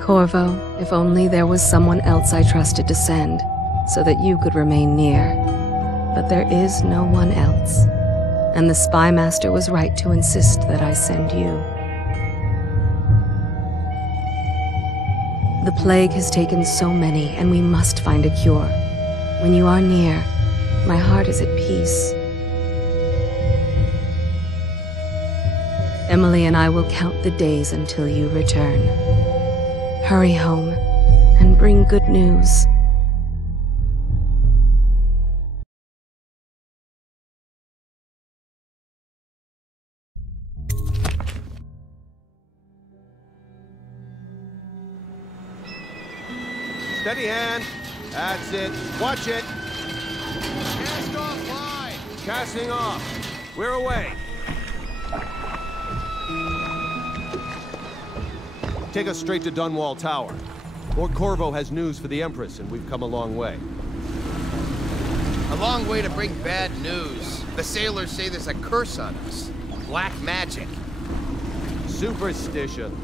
Corvo, if only there was someone else I trusted to send, so that you could remain near. But there is no one else, and the Spy Master was right to insist that I send you. The plague has taken so many, and we must find a cure. When you are near, my heart is at peace. Emily and I will count the days until you return. Hurry home, and bring good news. Steady hand. That's it. Watch it. Cast off line. Casting off. We're away. Take us straight to Dunwall Tower. Lord Corvo has news for the Empress, and we've come a long way. A long way to bring bad news. The sailors say there's a curse on us. Black magic. Superstition.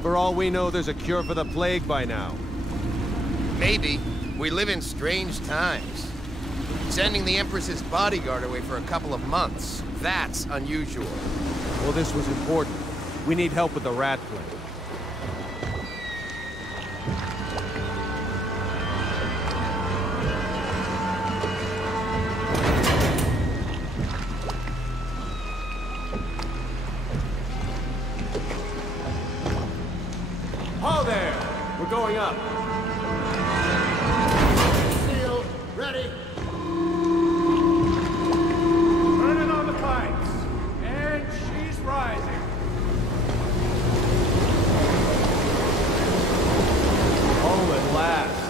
For all we know, there's a cure for the plague by now. Maybe. We live in strange times. Sending the Empress's bodyguard away for a couple of months. That's unusual. Well, this was important. We need help with the rat plague. Ho there! We're going up. Seal, ready. Turning on the pipes. And she's rising. Oh, at last.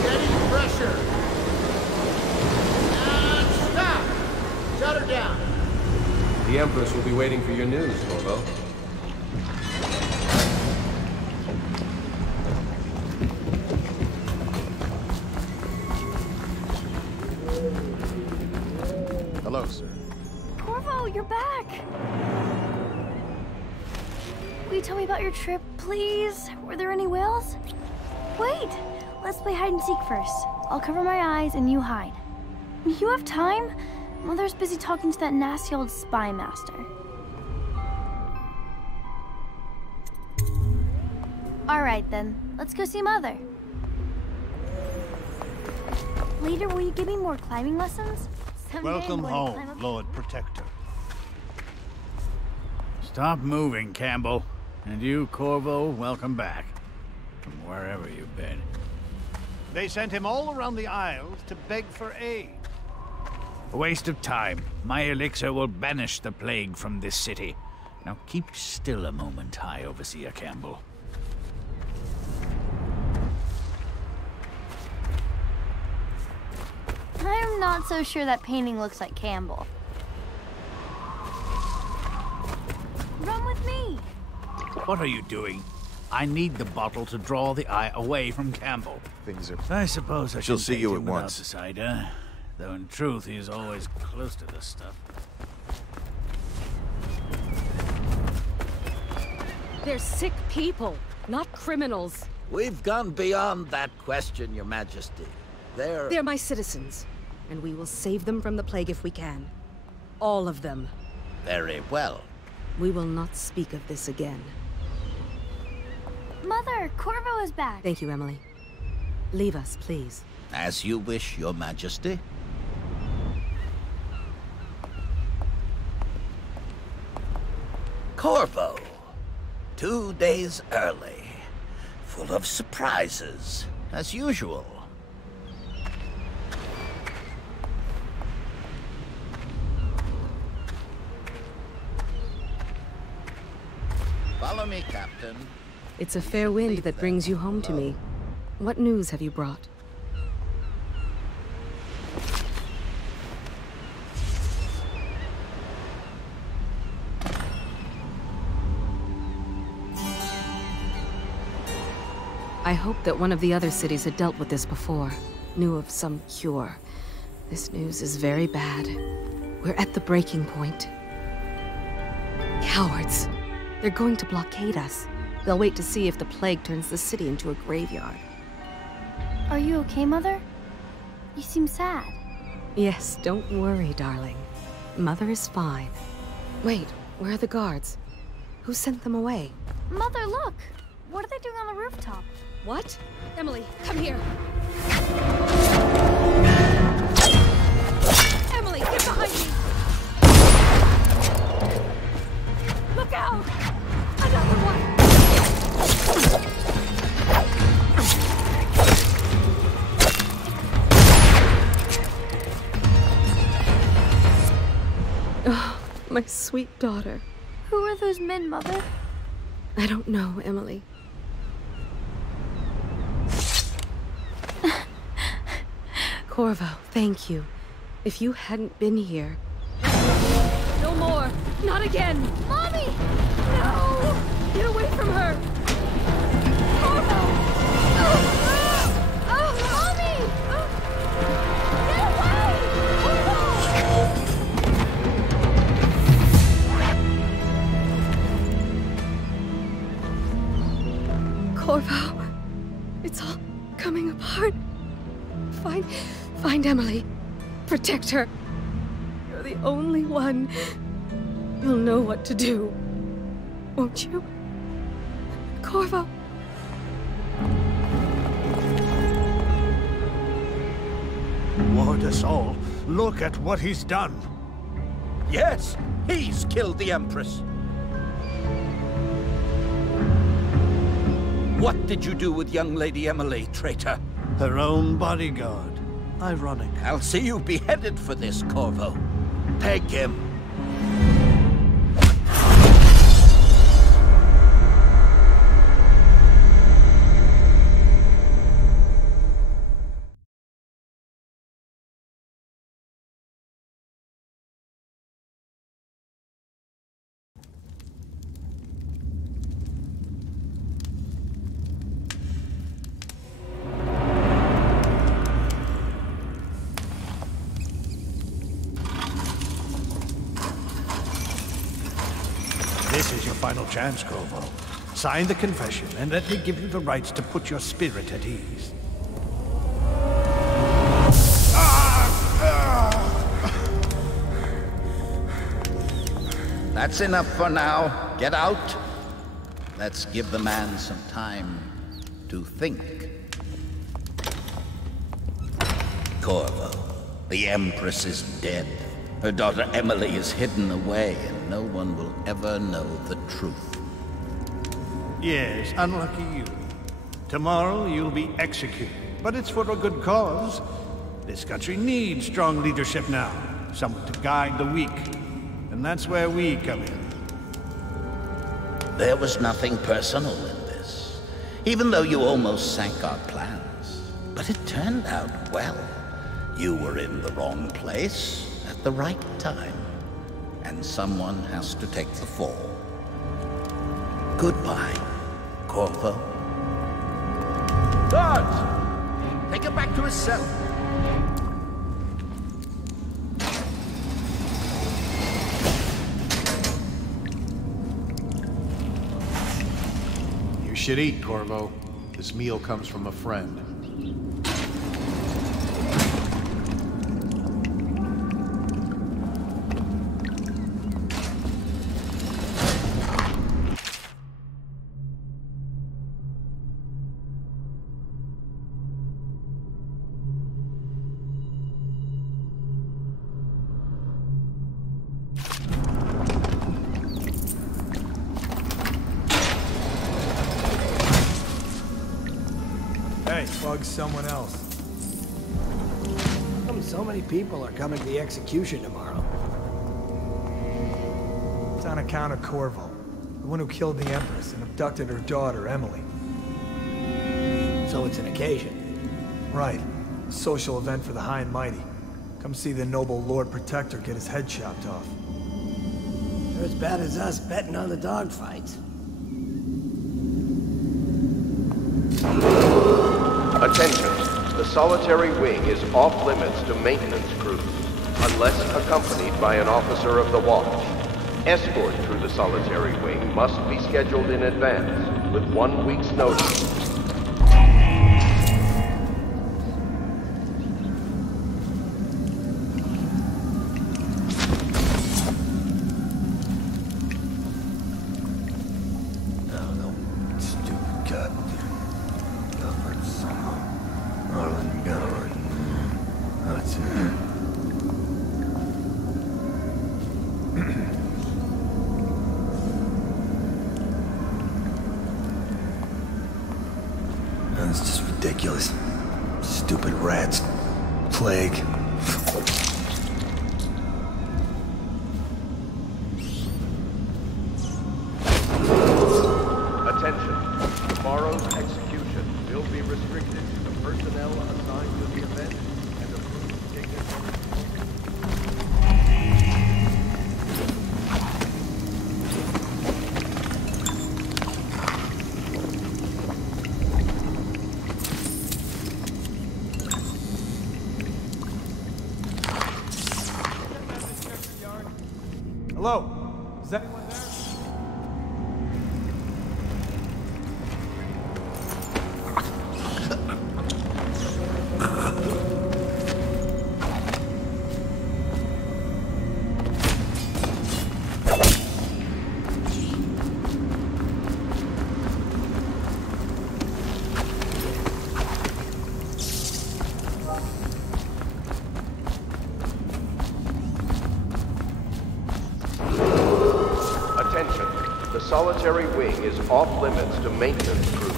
Steady pressure. And stop. Shut her down. The Empress will be waiting for your news, Corvo. Hello, sir. Corvo, you're back! Will you tell me about your trip, please? Were there any whales? Wait! Let's play hide and seek first. I'll cover my eyes and you hide. You have time? Mother's busy talking to that nasty old spy master. Alright then, let's go see Mother. Later, will you give me more climbing lessons? Someday Welcome I'm going to climb home, up- Lord Protector. Stop moving, Campbell. And you, Corvo, welcome back. From wherever you've been. They sent him all around the Isles to beg for aid. A waste of time. My elixir will banish the plague from this city. Now keep still a moment, High Overseer Campbell. I'm not so sure that painting looks like Campbell. Run with me! What are you doing? I need the bottle to draw the eye away from Campbell. Things are... I suppose I She'll should see take you him at without once. the cider. Though in truth, he's always close to this stuff. They're sick people, not criminals. We've gone beyond that question, Your Majesty. They're my citizens, and we will save them from the plague if we can. All of them. Very well. We will not speak of this again. Mother, Corvo is back. Thank you, Emily. Leave us, please. As you wish, Your Majesty. Corvo. 2 days early. Full of surprises, as usual. Follow me, Captain. It's a fair wind that brings you home to me. What news have you brought? I hoped that one of the other cities had dealt with this before, knew of some cure. This news is very bad. We're at the breaking point. Cowards. They're going to blockade us. They'll wait to see if the plague turns the city into a graveyard. Are you okay, Mother? You seem sad. Yes, don't worry, darling. Mother is fine. Wait, where are the guards? Who sent them away? Mother, look! What are they doing on the rooftop? What? Emily, come here! Emily, get behind me! Look out! Another one! Oh, my sweet daughter. Who are those men, Mother? I don't know, Emily. Corvo, thank you. If you hadn't been here... No more! Not again! Mommy! No! Get away from her! Corvo! Mommy! Get away! Corvo, it's all coming apart. Find Emily. Protect her. You're the only one. You'll know what to do. Won't you? Corvo. Ward us all. Look at what he's done. Yes, he's killed the Empress. What did you do with young Lady Emily, traitor? Her own bodyguard. Ironic. I'll see you beheaded for this, Corvo. Peg him. This is your final chance, Corvo. Sign the confession, and let me give you the rights to put your spirit at ease. That's enough for now. Get out. Let's give the man some time to think. Corvo, the Empress is dead. Her daughter Emily is hidden away, and no one will ever know the truth. Yes, unlucky you. Tomorrow you'll be executed, but it's for a good cause. This country needs strong leadership now, someone to guide the weak. And that's where we come in. There was nothing personal in this, even though you almost sank our plans. But it turned out well. You were in the wrong place at the right time, and someone has to take the fall. Goodbye, Corvo. Guards! Take him back to his cell. You should eat, Corvo. This meal comes from a friend. Hey, bug someone else. How come so many people are coming to the execution tomorrow? It's on account of Corvo, the one who killed the Empress and abducted her daughter, Emily. So it's an occasion. Right. A social event for the high and mighty. Come see the noble Lord Protector get his head chopped off. They're as bad as us betting on the dogfights. Attention, the solitary wing is off limits to maintenance crews, unless accompanied by an officer of the watch. Escort through the solitary wing must be scheduled in advance, with 1 week's notice. It's just ridiculous. Stupid rats. Plague. Attention. Tomorrow's execution will be restricted to the personnel assigned to the event and approved dignitaries. Hello? Is anyone there? The solitary wing is off limits to maintenance crews,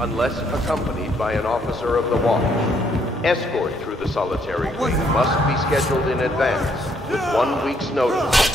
unless accompanied by an officer of the watch. Escort through the solitary wing must be scheduled in advance, with 1 week's notice.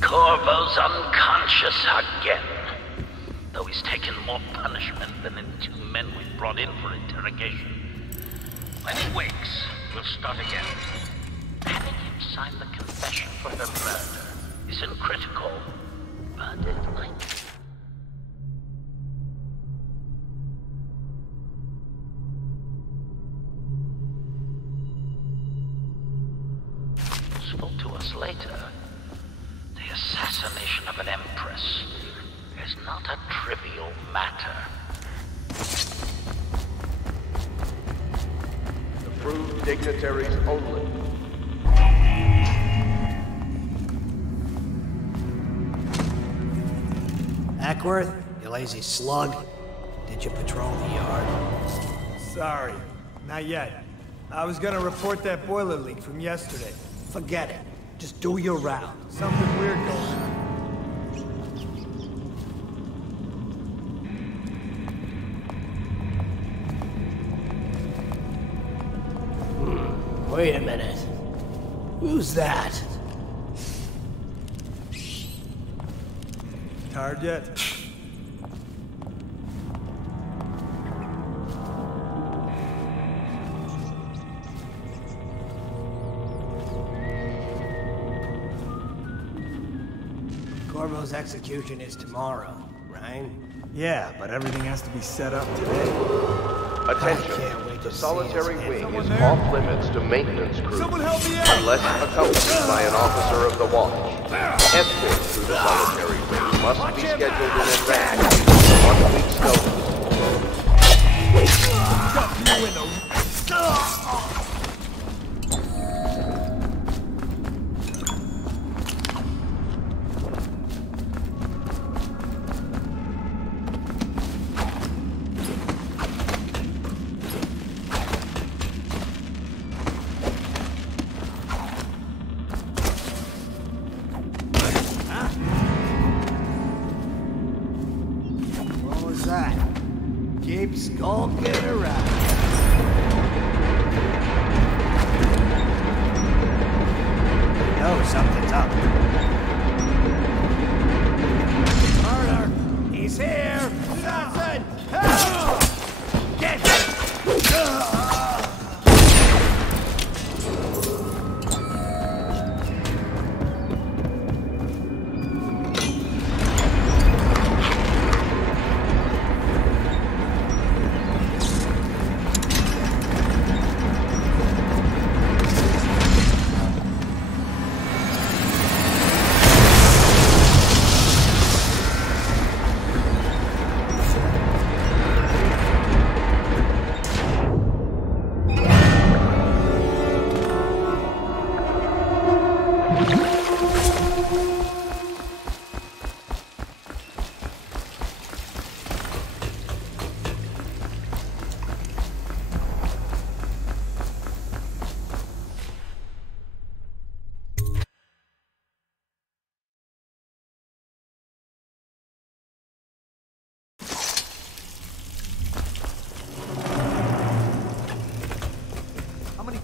Corvo's unconscious again, though he's taken more punishment than the 2 men we brought in for interrogation. When he wakes, we'll start again. Having him sign the confession for her murder isn't critical, but it might be. Useful to us later. The assassination of an empress is not a trivial matter. Approved dignitaries only. Ackworth, you lazy slug. Did you patrol the yard? Sorry, not yet. I was gonna report that boiler leak from yesterday. Forget it. Just do your round. Something weird going on. Wait a minute. Who's that? Tired yet? Corvo's execution is tomorrow, right? Yeah, but everything has to be set up today. Attention, the solitary wing is off limits to maintenance crews, unless accompanied by an officer of the watch. Escort through the solitary wing must be scheduled in advance, with 1 week's notice. Skulking around. No, something's up. Murder! He's here! Johnson! Help! Get him!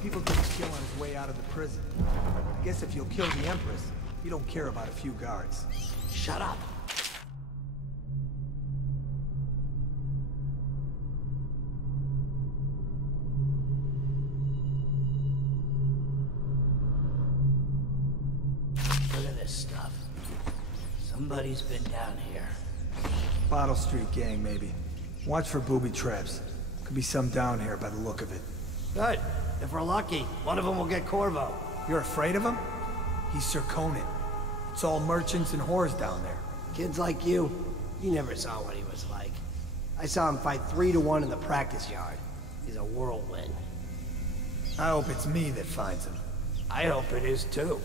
People did he kill on his way out of the prison? I guess if you'll kill the Empress, you don't care about a few guards. Shut up. Look at this stuff. Somebody's been down here. Bottle Street gang, maybe. Watch for booby traps. Could be some down here by the look of it. Good. If we're lucky, one of them will get Corvo. You're afraid of him? He's Sir Conan. It's all merchants and whores down there. Kids like you never saw what he was like. I saw him fight 3-1 in the practice yard. He's a whirlwind. I hope it's me that finds him. I hope it is too.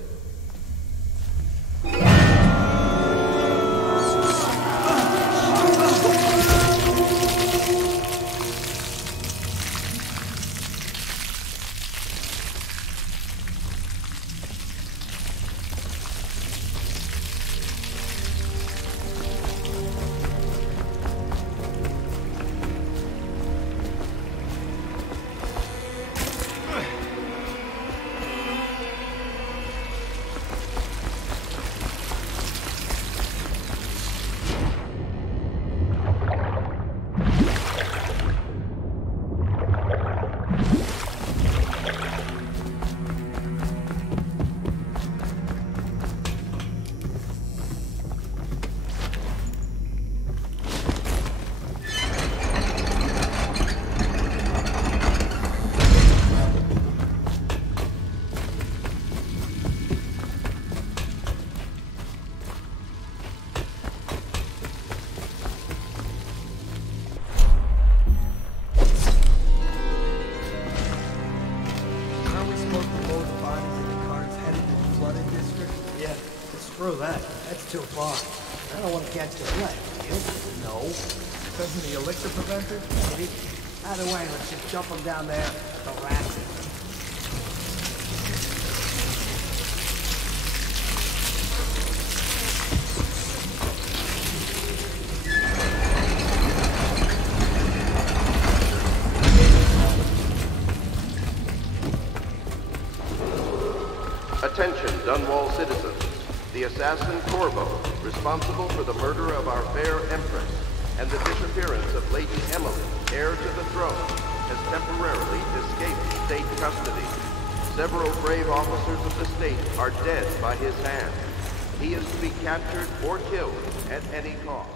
Screw that. That's too far. I don't want to catch the wreck, do you? No. Doesn't the elixir prevent it? Maybe. Either way, let's just dump them down there at the rats. Attention, Dunwall citizens. The assassin Corvo, responsible for the murder of our fair Empress and the disappearance of Lady Emily, heir to the throne, has temporarily escaped state custody. Several brave officers of the state are dead by his hand. He is to be captured or killed at any cost.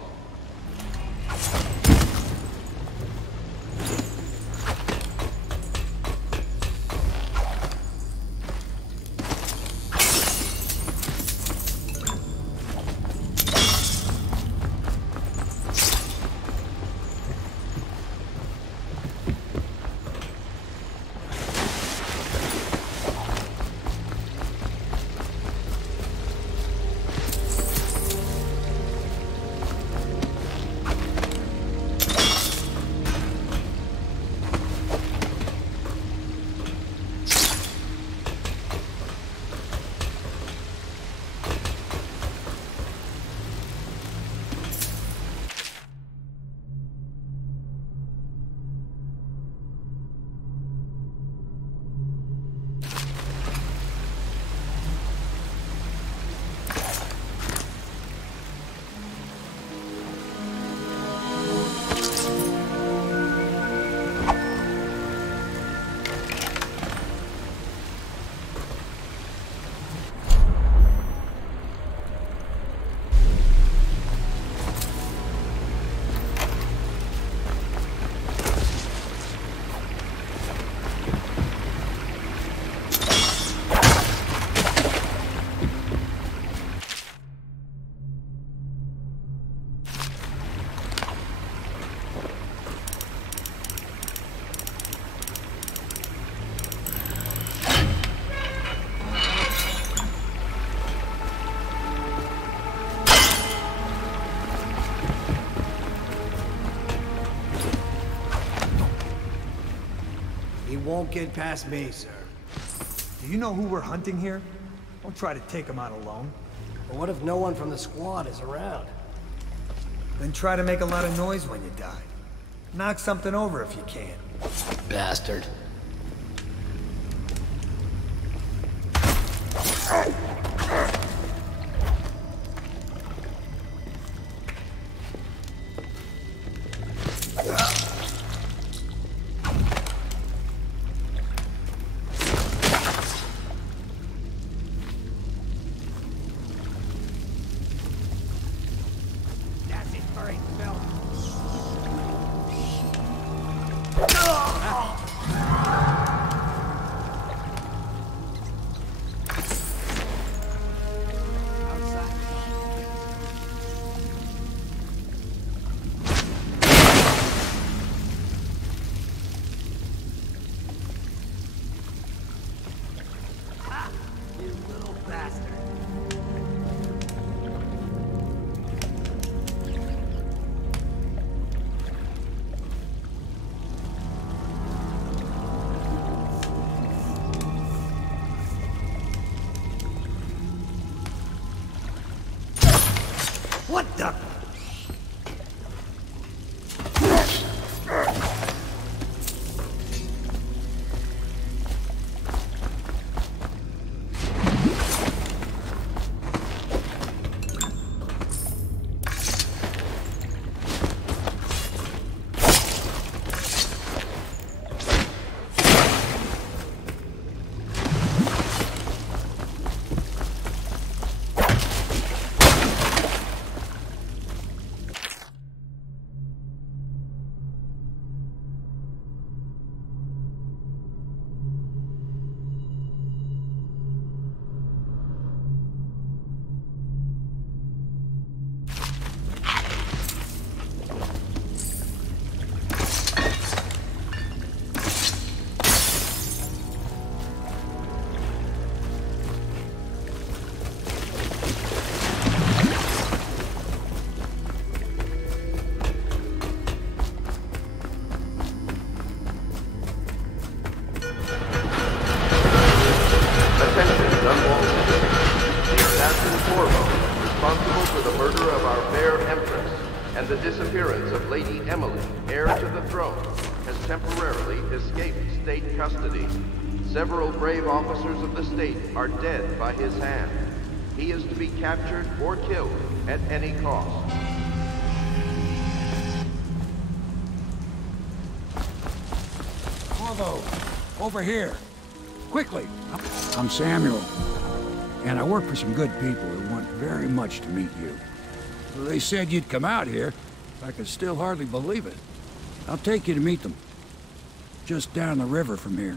He won't get past me, sir. Do you know who we're hunting here? Don't try to take him out alone. But what if no one from the squad is around? Then try to make a lot of noise when you die. Knock something over if you can. Bastard. What the? The disappearance of Lady Emily, heir to the throne, has temporarily escaped state custody. Several brave officers of the state are dead by his hand. He is to be captured or killed at any cost. Corvo, over here. Quickly. I'm Samuel, and I work for some good people who want very much to meet you. They said you'd come out here. I can still hardly believe it. I'll take you to meet them. Just down the river from here.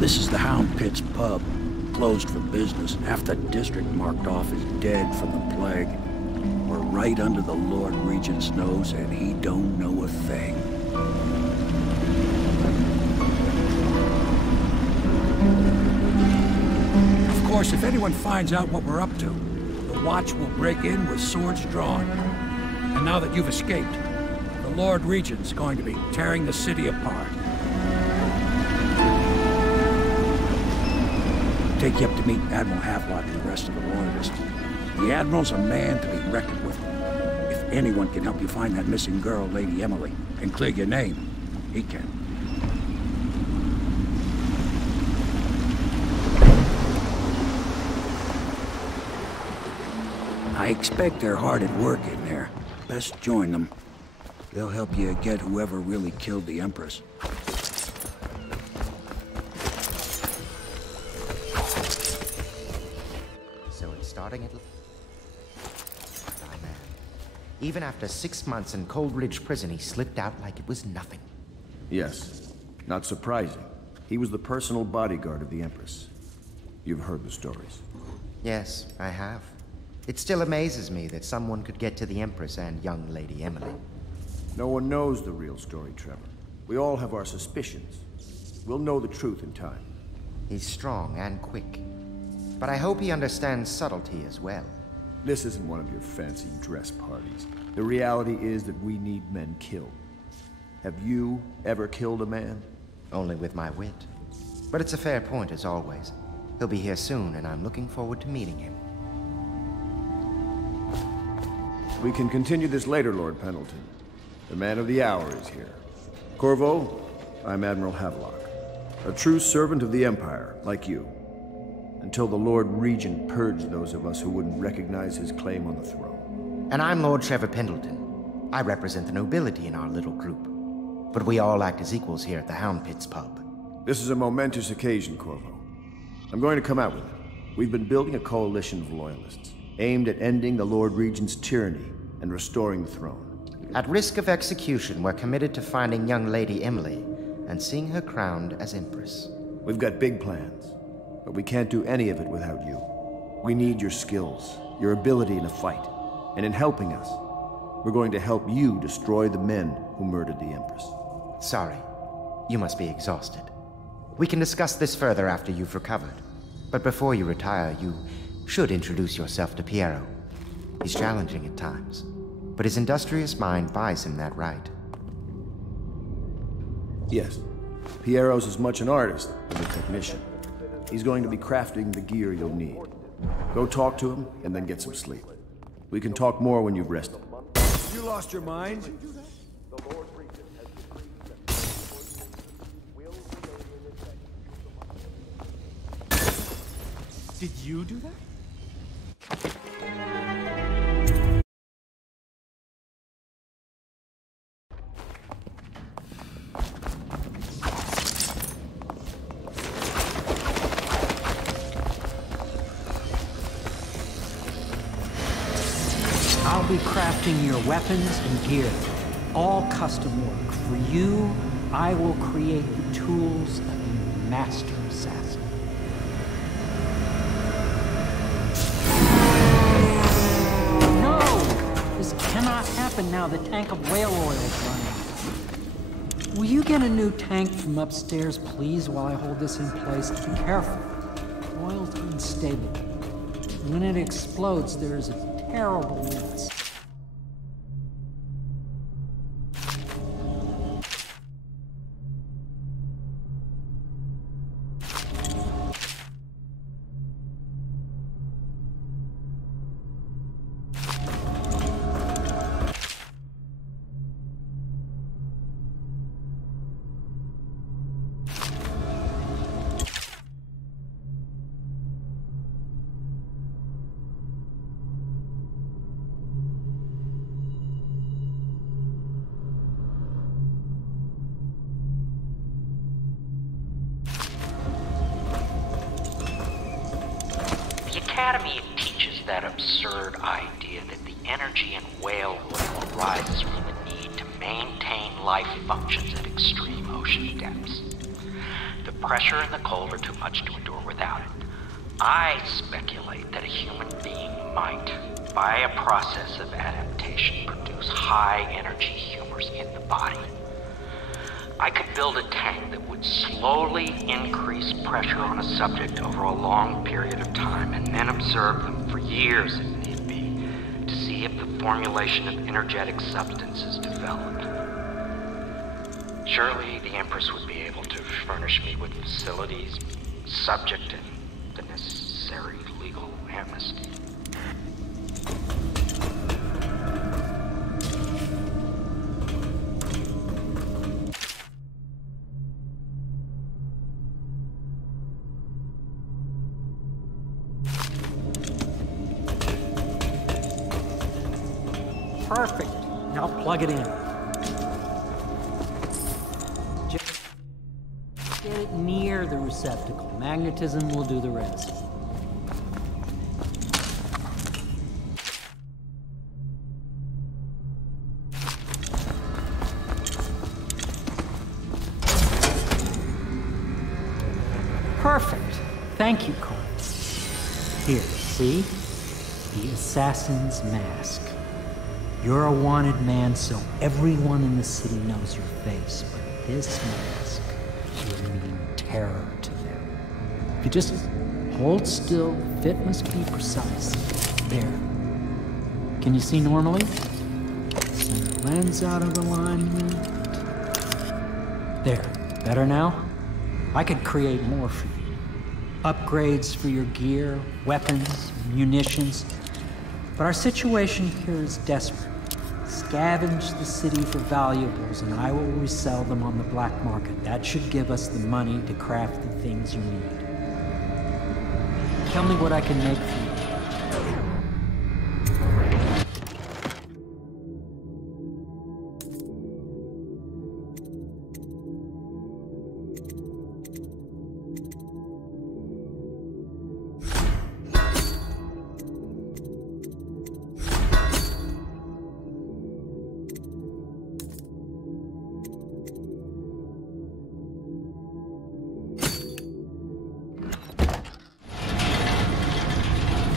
This is the Hound Pit's pub, closed for business. Half the district marked off as dead from the plague. We're right under the Lord Regent's nose, and he don't know a thing. Of course, if anyone finds out what we're up to, the Watch will break in with swords drawn. And now that you've escaped, the Lord Regent's going to be tearing the city apart. Take you up to meet Admiral Havelock and the rest of the Royalists. The Admiral's a man to be reckoned with. If anyone can help you find that missing girl, Lady Emily, and clear your name, he can. I expect they're hard at work in there. Best join them. They'll help you get whoever really killed the Empress. So it's starting at... Even after 6 months in Cold Ridge Prison, he slipped out like it was nothing. Yes. Not surprising. He was the personal bodyguard of the Empress. You've heard the stories. Yes, I have. It still amazes me that someone could get to the Empress and young Lady Emily. No one knows the real story, Trevor. We all have our suspicions. We'll know the truth in time. He's strong and quick. But I hope he understands subtlety as well. This isn't one of your fancy dress parties. The reality is that we need men killed. Have you ever killed a man? Only with my wit. But it's a fair point as always. He'll be here soon, and I'm looking forward to meeting him. We can continue this later, Lord Pendleton. The man of the hour is here. Corvo, I'm Admiral Havelock. A true servant of the Empire, like you. Until the Lord Regent purged those of us who wouldn't recognize his claim on the throne. And I'm Lord Trevor Pendleton. I represent the nobility in our little group. But we all act as equals here at the Hound Pits pub. This is a momentous occasion, Corvo. I'm going to come out with it. We've been building a coalition of loyalists, aimed at ending the Lord Regent's tyranny and restoring the throne. At risk of execution, we're committed to finding young Lady Emily and seeing her crowned as Empress. We've got big plans, but we can't do any of it without you. We need your skills, your ability in a fight, and in helping us, we're going to help you destroy the men who murdered the Empress. Sorry. You must be exhausted. We can discuss this further after you've recovered. But before you retire, you should introduce yourself to Piero. He's challenging at times, but his industrious mind buys him that right. Yes. Piero's as much an artist as a technician. He's going to be crafting the gear you'll need. Go talk to him, and then get some sleep. We can talk more when you've rested. You lost your mind? Did you do that? I'll be crafting your weapons and gear. All custom work. For you, I will create the tools of a master assassin. This cannot happen now. The tank of whale oil is running. Will you get a new tank from upstairs, please, while I hold this in place? Be careful. Oil's unstable. When it explodes, there's a terrible mess. Academy teaches that absurd idea that the energy in whale oil arises from the need to maintain life functions at extreme ocean depths. The pressure and the cold are too much to endure without it. I speculate that a human being might, by a process of adaptation, produce high-energy humors in the body. I could build a tank that would slowly increase pressure on a subject over a long period of time and then observe them for years if need be to see if the formulation of energetic substances developed. Surely the Empress would be able to furnish me with facilities subject to the necessary legal amnesty. Perfect. Now plug it in. Just get it near the receptacle. Magnetism will do the rest. Thank you, Carl. Here, see? The assassin's mask. You're a wanted man, so everyone in the city knows your face, but this mask will mean terror to them. If you just hold still, the fit must be precise. There. Can you see normally? Center lens out of alignment. There. Better now? I could create more for you. Upgrades for your gear, weapons, munitions. But our situation here is desperate. Scavenge the city for valuables and I will resell them on the black market. That should give us the money to craft the things you need. Tell me what I can make for you.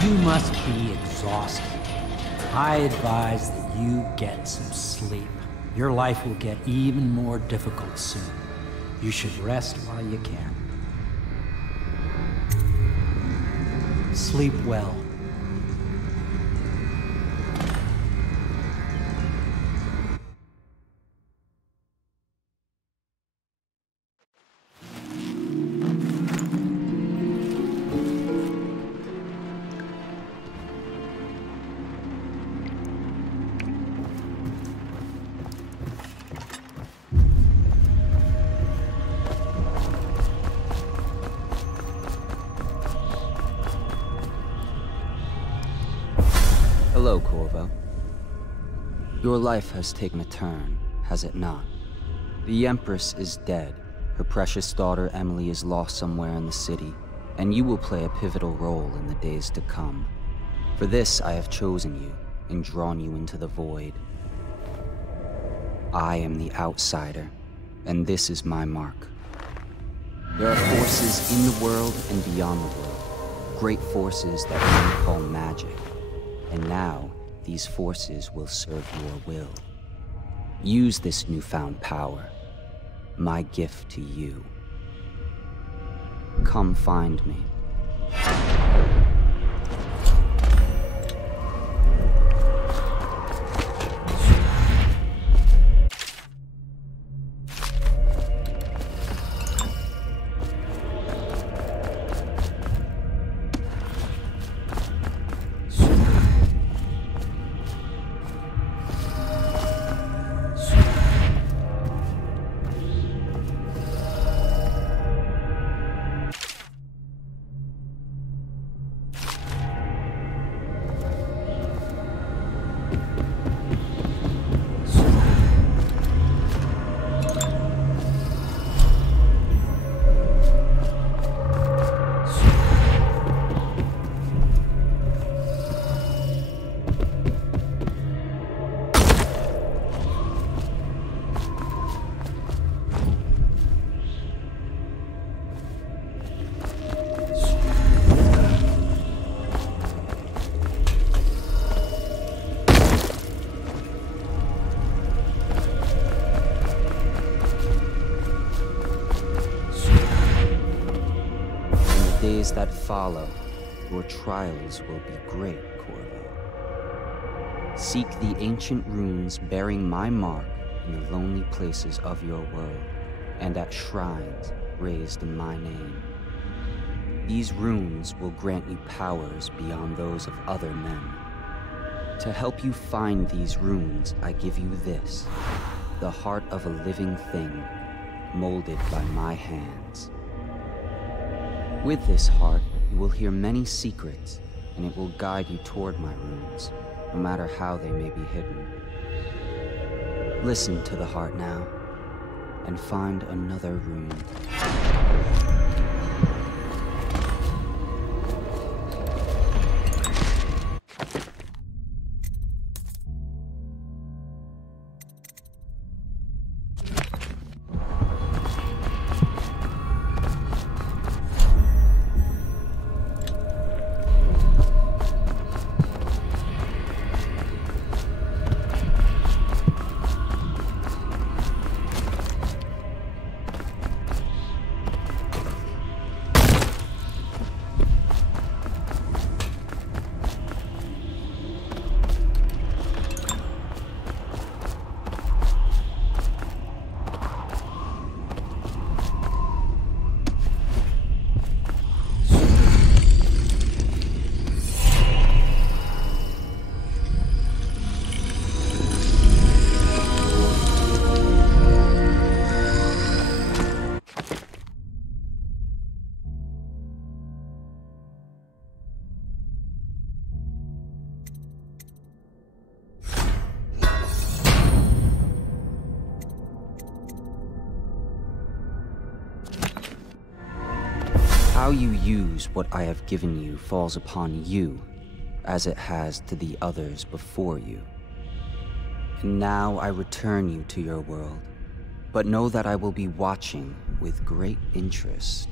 You must be exhausted. I advise that you get some sleep. Your life will get even more difficult soon. You should rest while you can. Sleep well. Hello, Corvo. Your life has taken a turn, has it not? The Empress is dead. Her precious daughter Emily is lost somewhere in the city, and you will play a pivotal role in the days to come. For this, I have chosen you and drawn you into the void. I am the outsider, and this is my mark. There are forces in the world and beyond the world, great forces that men call magic. And now, these forces will serve your will. Use this newfound power, my gift to you. Come find me. That follow, your trials will be great, Corvo. Seek the ancient runes bearing my mark in the lonely places of your world, and at shrines raised in my name. These runes will grant you powers beyond those of other men. To help you find these runes, I give you this, the heart of a living thing, molded by my hands. With this heart, you will hear many secrets, and it will guide you toward my runes, no matter how they may be hidden. Listen to the heart now, and find another rune. How you use what I have given you falls upon you, as it has to the others before you. And now I return you to your world, but know that I will be watching with great interest.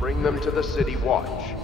Bring them to the City Watch.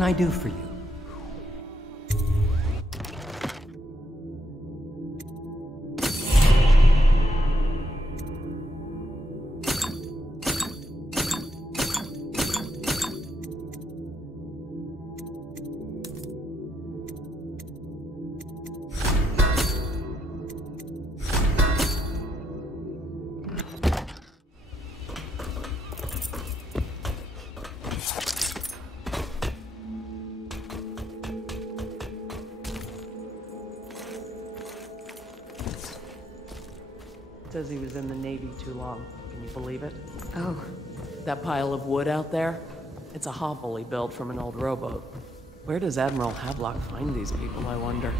can I do for you? Says he was in the Navy too long. Can you believe it? Oh. That pile of wood out there? It's a hovel he built from an old rowboat. Where does Admiral Havelock find these people, I wonder?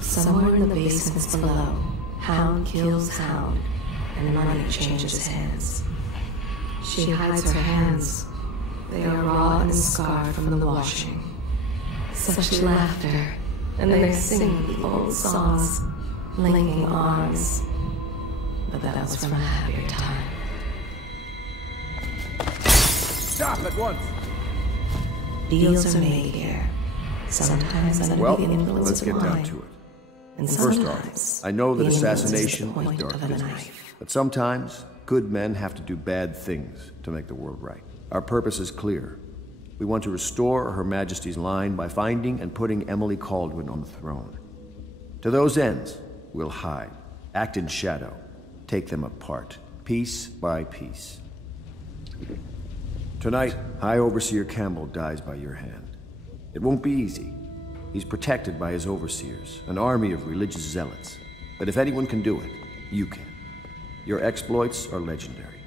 Somewhere in the basements below, hound kills hound, and money changes hands. She hides her hands. They are raw and scarred from the washing. Such laughter, and they're singing the old songs, linking arms. But that was from a happier time. Stop at once! Deals are made here. Sometimes under Well, the influence let's of get down wine. to it. And First sometimes off, I know that the influence is the assassination is point dark of a business. knife. But sometimes, good men have to do bad things to make the world right. Our purpose is clear. We want to restore Her Majesty's line by finding and putting Emily Kaldwin on the throne. To those ends, we'll hide, act in shadow, take them apart, piece by piece. Tonight, High Overseer Campbell dies by your hand. It won't be easy. He's protected by his overseers, an army of religious zealots. But if anyone can do it, you can. Your exploits are legendary.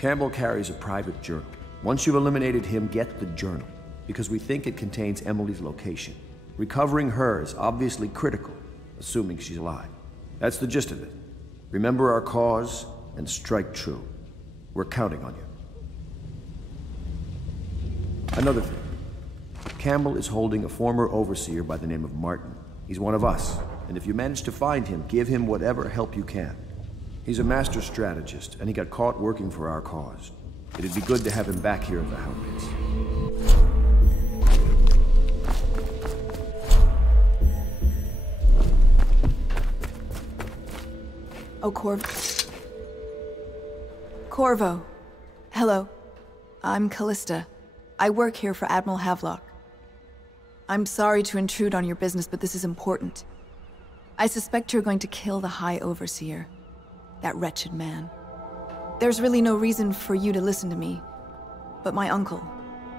Campbell carries a private journal. Once you've eliminated him, get the journal, because we think it contains Emily's location. Recovering her is obviously critical, assuming she's alive. That's the gist of it. Remember our cause and strike true. We're counting on you. Another thing. Campbell is holding a former overseer by the name of Martin. He's one of us, and if you manage to find him, give him whatever help you can. He's a master strategist, and he got caught working for our cause. It'd be good to have him back here at the Hound Pits. Oh, Corvo. Hello. I'm Callista. I work here for Admiral Havelock. I'm sorry to intrude on your business, but this is important. I suspect you're going to kill the High Overseer. That wretched man. There's really no reason for you to listen to me, but my uncle,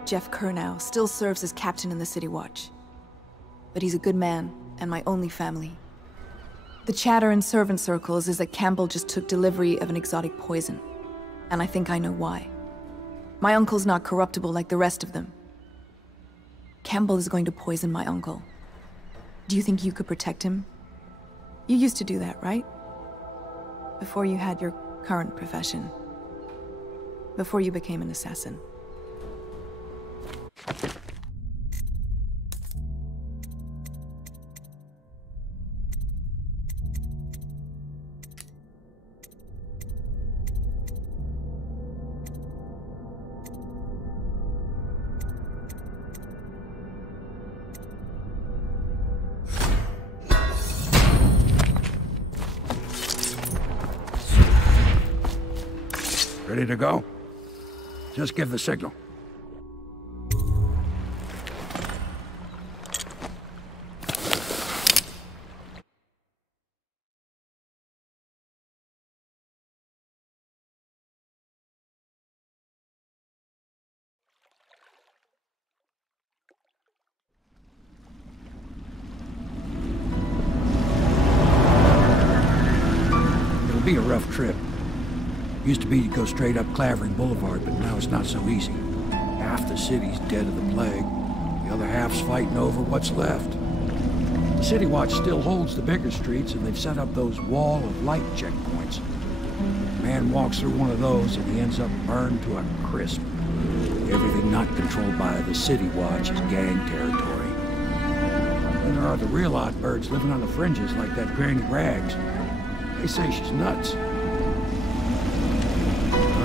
Jeff Kernow, still serves as captain in the City Watch. But he's a good man, and my only family. The chatter in servant circles is that Campbell just took delivery of an exotic poison, and I think I know why. My uncle's not corruptible like the rest of them. Campbell is going to poison my uncle. Do you think you could protect him? You used to do that, right? Before you had your current profession. Before you became an assassin. Ready to go? Just give the signal. It'll be a rough trip. Used to be to go straight up Clavering Boulevard, but now it's not so easy. Half the city's dead of the plague. The other half's fighting over what's left. The City Watch still holds the bigger streets, and they've set up those wall of light checkpoints. A man walks through one of those, and he ends up burned to a crisp. Everything not controlled by the City Watch is gang territory. Then there are the real odd birds living on the fringes like that Granny Rags. They say she's nuts.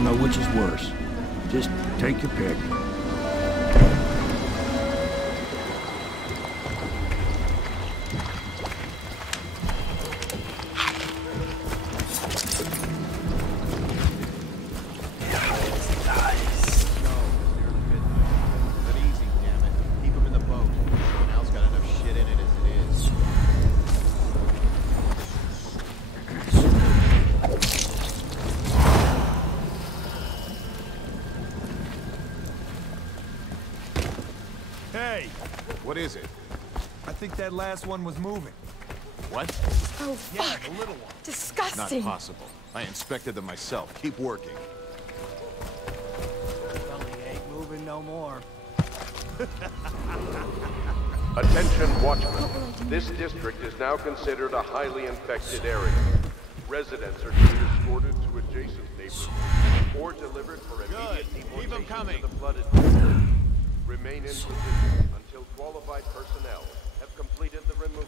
don't know which is worse. Just take your pick. Hey! What is it? I think that last one was moving. What? Oh, Yeah, fuck. the little one. Disgusting. Not possible. I inspected them myself. Keep working. Probably ain't moving no more. Attention, Watchmen. This district is now considered a highly infected area. Residents are to be escorted to adjacent neighborhoods or delivered for immediate deportation to the flooded district. Remain in position until qualified personnel have completed the removal.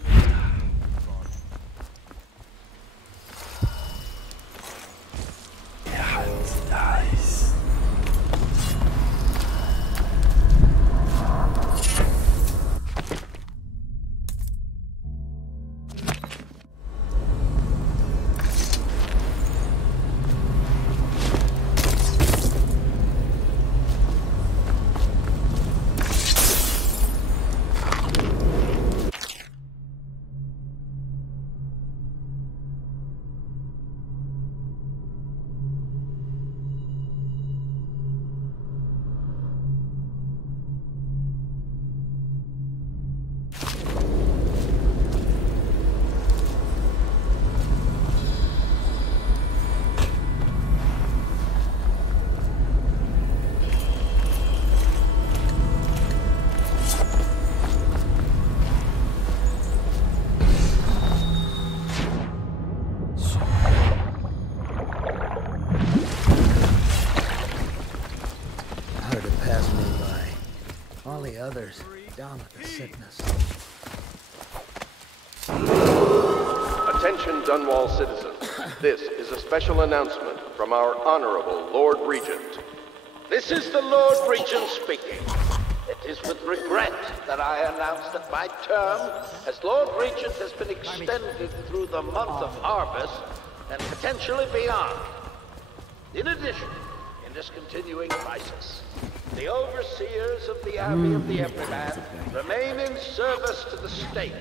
Ja, nice. Others down with the sickness. Attention, Dunwall citizens. This is a special announcement from our Honorable Lord Regent. This is the Lord Regent speaking. It is with regret that I announce that my term as Lord Regent has been extended through the month of harvest and potentially beyond. In addition, in this continuing crisis, the overseers of the army of the Everyman remain in service to the state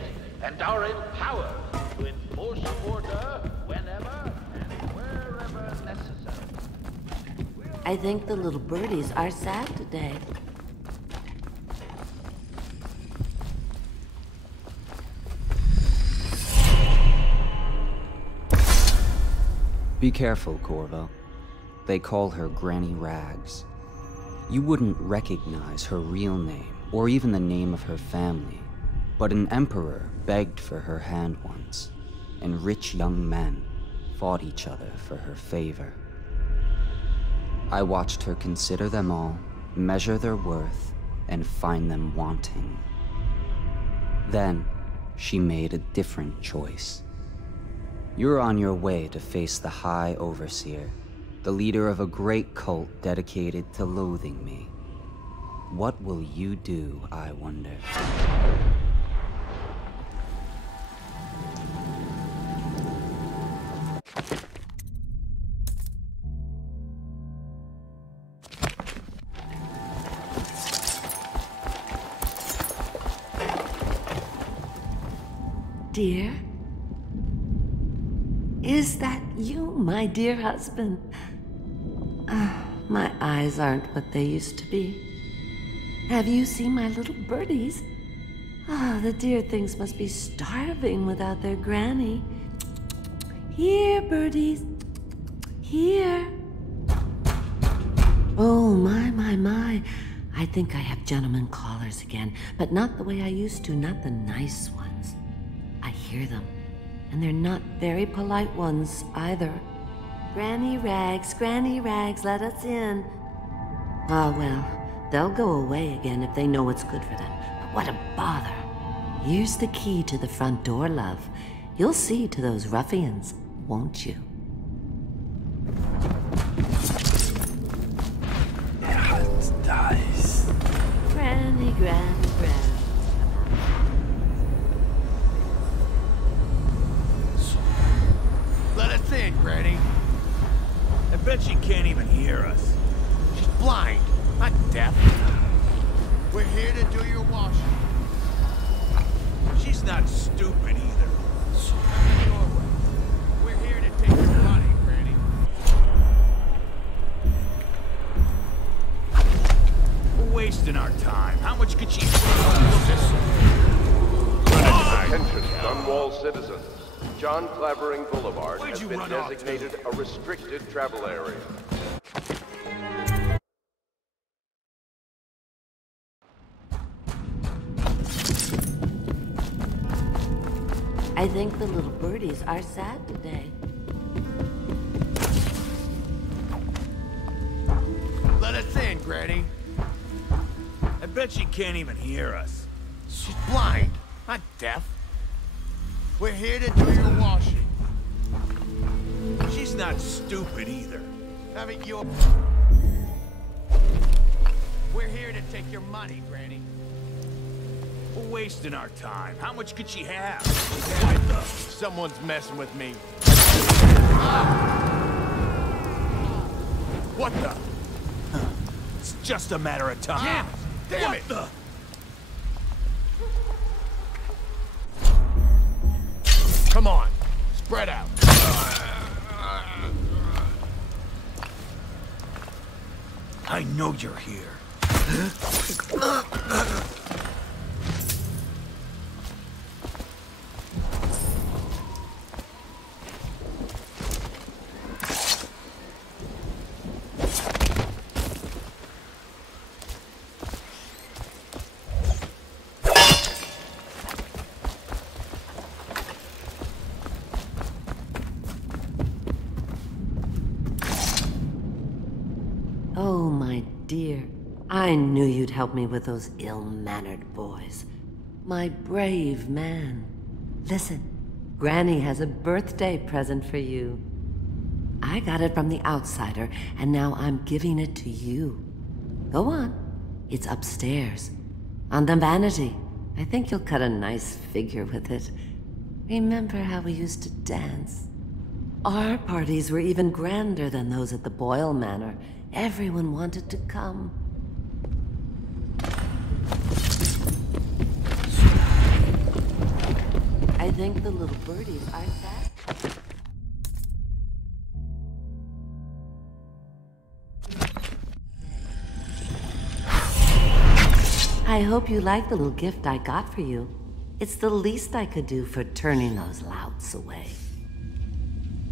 and are empowered to enforce order whenever and wherever necessary. I think the little birdies are sad today. Be careful, Corvo. They call her Granny Rags. You wouldn't recognize her real name, or even the name of her family, but an emperor begged for her hand once, and rich young men fought each other for her favor. I watched her consider them all, measure their worth, and find them wanting. Then, she made a different choice. You're on your way to face the High Overseer, the leader of a great cult dedicated to loathing me. What will you do, I wonder? Dear? Is that you, my dear husband? My eyes aren't what they used to be. Have you seen my little birdies? The dear things must be starving without their granny. Here, birdies. Here. Oh, my. I think I have gentlemen callers again, but not the way I used to, not the nice ones. I hear them, and they're not very polite ones either. Granny Rags, let us in. Ah, well, they'll go away again if they know what's good for them. But what a bother. Here's the key to the front door, love. You'll see to those ruffians, won't you? grand. Let us in, Granny. I bet she can't even hear us. She's blind, not deaf. We're here to do your washing. She's not stupid either. We're here to take your money, Granny. We're wasting our time. How much could she... Attention, Dunwall citizens. John Clavering Boulevard Where'd has you been run off to? designated a restricted travel area. I think the little birdies are sad today. Let us in, Granny. I bet she can't even hear us. She's blind, not deaf. We're here to do your washing. She's not stupid either. Have it your... We're here to take your money, Granny. We're wasting our time. How much could she have? What the? Someone's messing with me. What the? It's just a matter of time. Damn What it! the? Come on, spread out. I know you're here. Oh, my dear. I knew you'd help me with those ill-mannered boys. My brave man. Listen, Granny has a birthday present for you. I got it from the outsider, and now I'm giving it to you. Go on. It's upstairs. On the vanity. I think you'll cut a nice figure with it. Remember how we used to dance? Our parties were even grander than those at the Boyle Manor. Everyone wanted to come. I think the little birdies are sad. I hope you like the little gift I got for you. It's the least I could do for turning those louts away.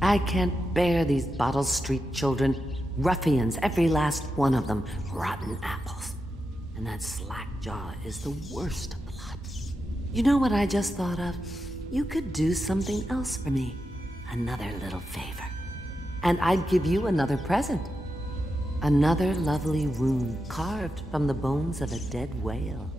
I can't bear these Bottle Street children. Ruffians, every last one of them. Rotten apples. And that slack jaw is the worst of the lot. You know what I just thought of? You could do something else for me. Another little favor. And I'd give you another present. Another lovely rune carved from the bones of a dead whale.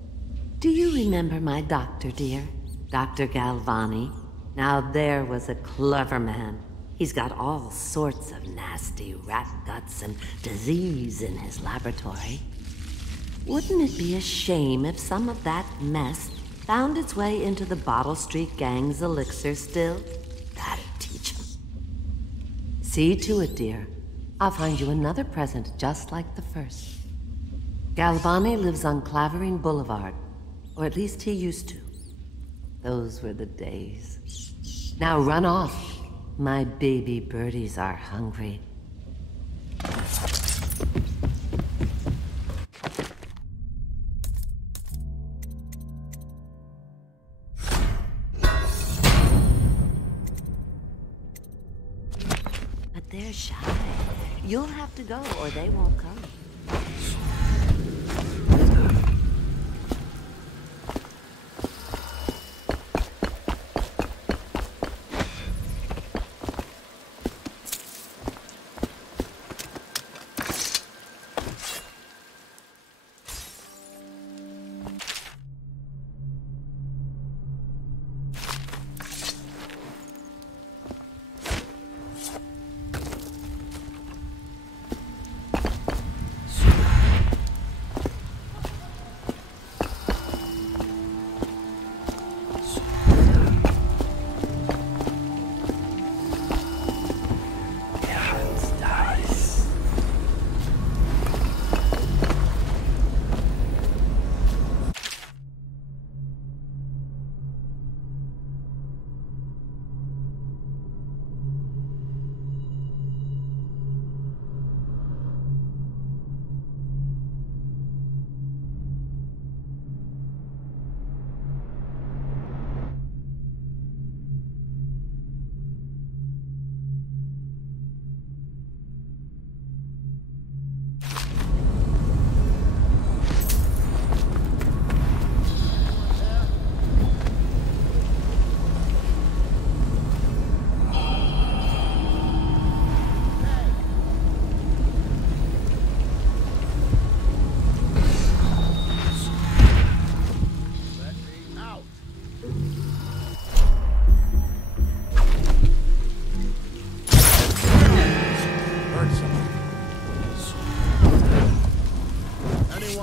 Do you remember my doctor, dear? Dr. Galvani? Now there was a clever man. He's got all sorts of nasty rat guts and disease in his laboratory. Wouldn't it be a shame if some of that mess found its way into the Bottle Street Gang's elixir still? That'd teach him. See to it, dear. I'll find you another present just like the first. Galvani lives on Clavering Boulevard, or at least he used to. Those were the days. Now run off. My baby birdies are hungry. But they're shy. You'll have to go or they won't come.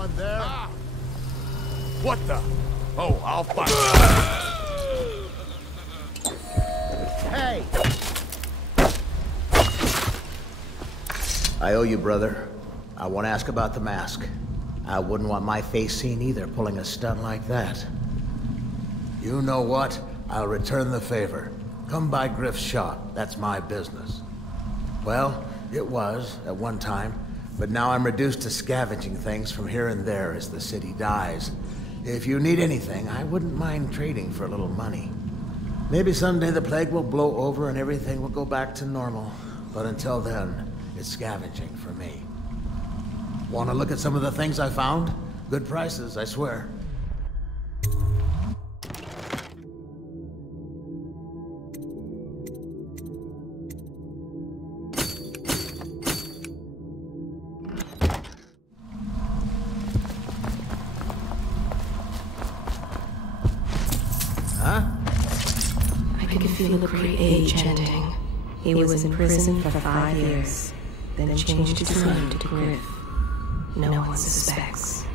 Anyone there? What the? Oh, I'll find Hey! I owe you, brother. I want to ask about the mask. I wouldn't want my face seen either, pulling a stunt like that. You know what? I'll return the favor. Come by Griff's shop. That's my business. Well, it was, at one time, but now I'm reduced to scavenging things from here and there as the city dies. If you need anything, I wouldn't mind trading for a little money. Maybe someday the plague will blow over and everything will go back to normal. But until then, it's scavenging for me. Want to look at some of the things I found? Good prices, I swear. I could feel the great age ending. He was in prison for 5 years, then changed his name to Griff. No one suspects.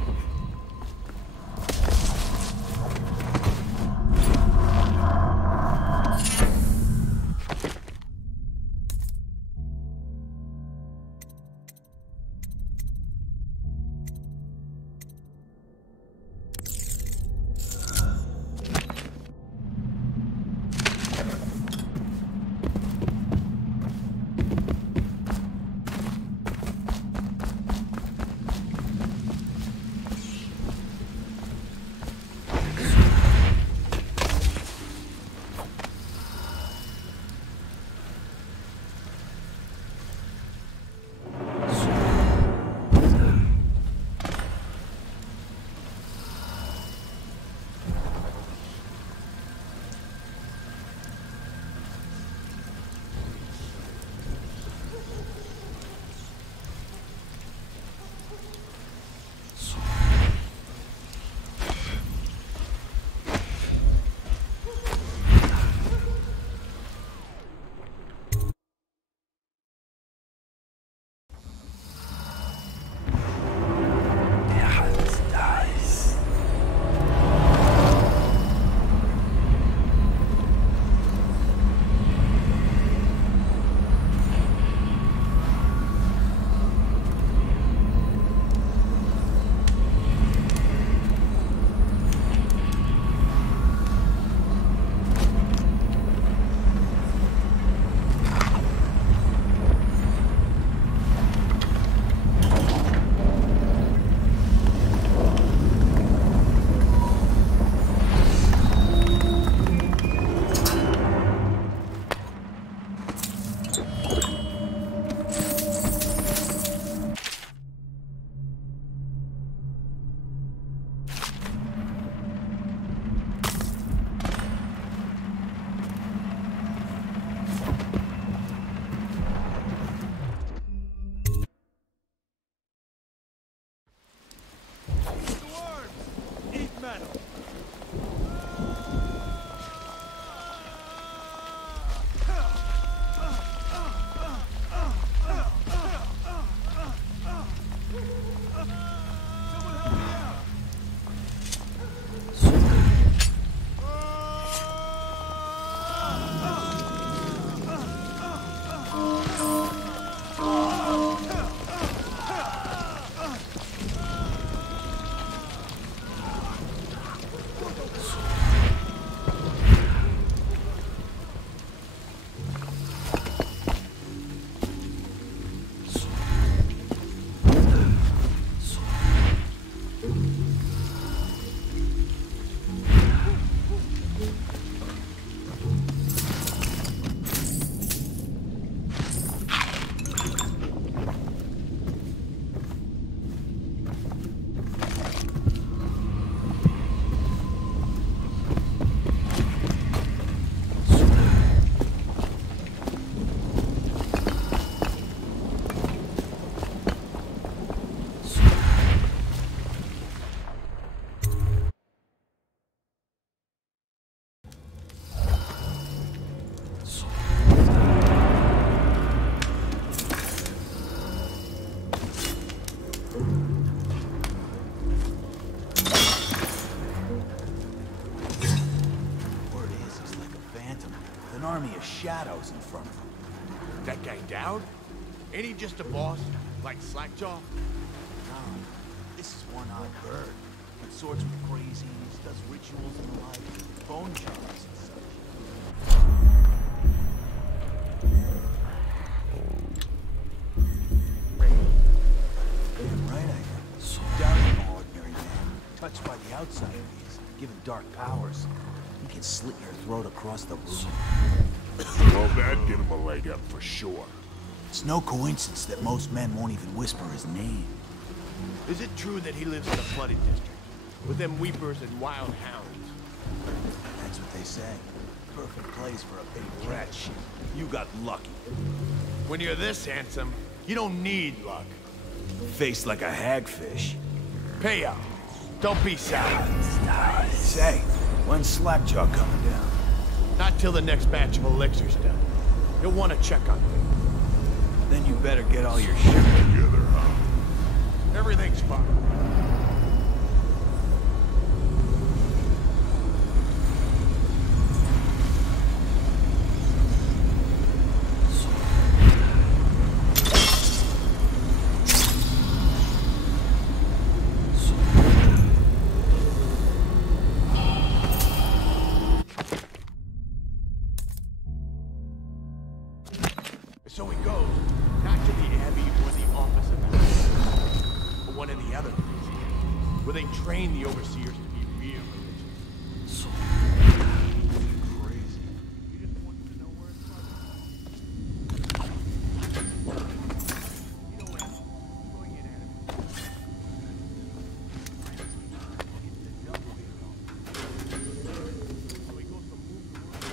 army of shadows in front of him. That guy Dowd? Ain't he just a boss? Like Slackjaw? No, this is one odd bird. Consorts with crazies, does rituals and the like, bone jars and such. Damn right I am. Down in an ordinary man, touched by the outside of these, given dark powers. He can slit your throat across the room. Well, that did him a leg up for sure. It's no coincidence that most men won't even whisper his name. Is it true that he lives in the flooded district? With them weepers and wild hounds? That's what they say. Perfect place for a big rat shit. You got lucky. When you're this handsome, you don't need luck. Face like a hagfish. Pay up. Don't be sour. Say, when's Slackjaw coming down? Not till the next batch of elixirs done. You'll want to check on things. Then you better get all your shit together, huh? Everything's fine. So he goes, not to the Abbey or the office of the house, but one of the other places, where they train the overseers to be real religious. So crazy. You just wanted to know where it's from. You know what? I'm going in at it. It's the double here. So he goes from room to room.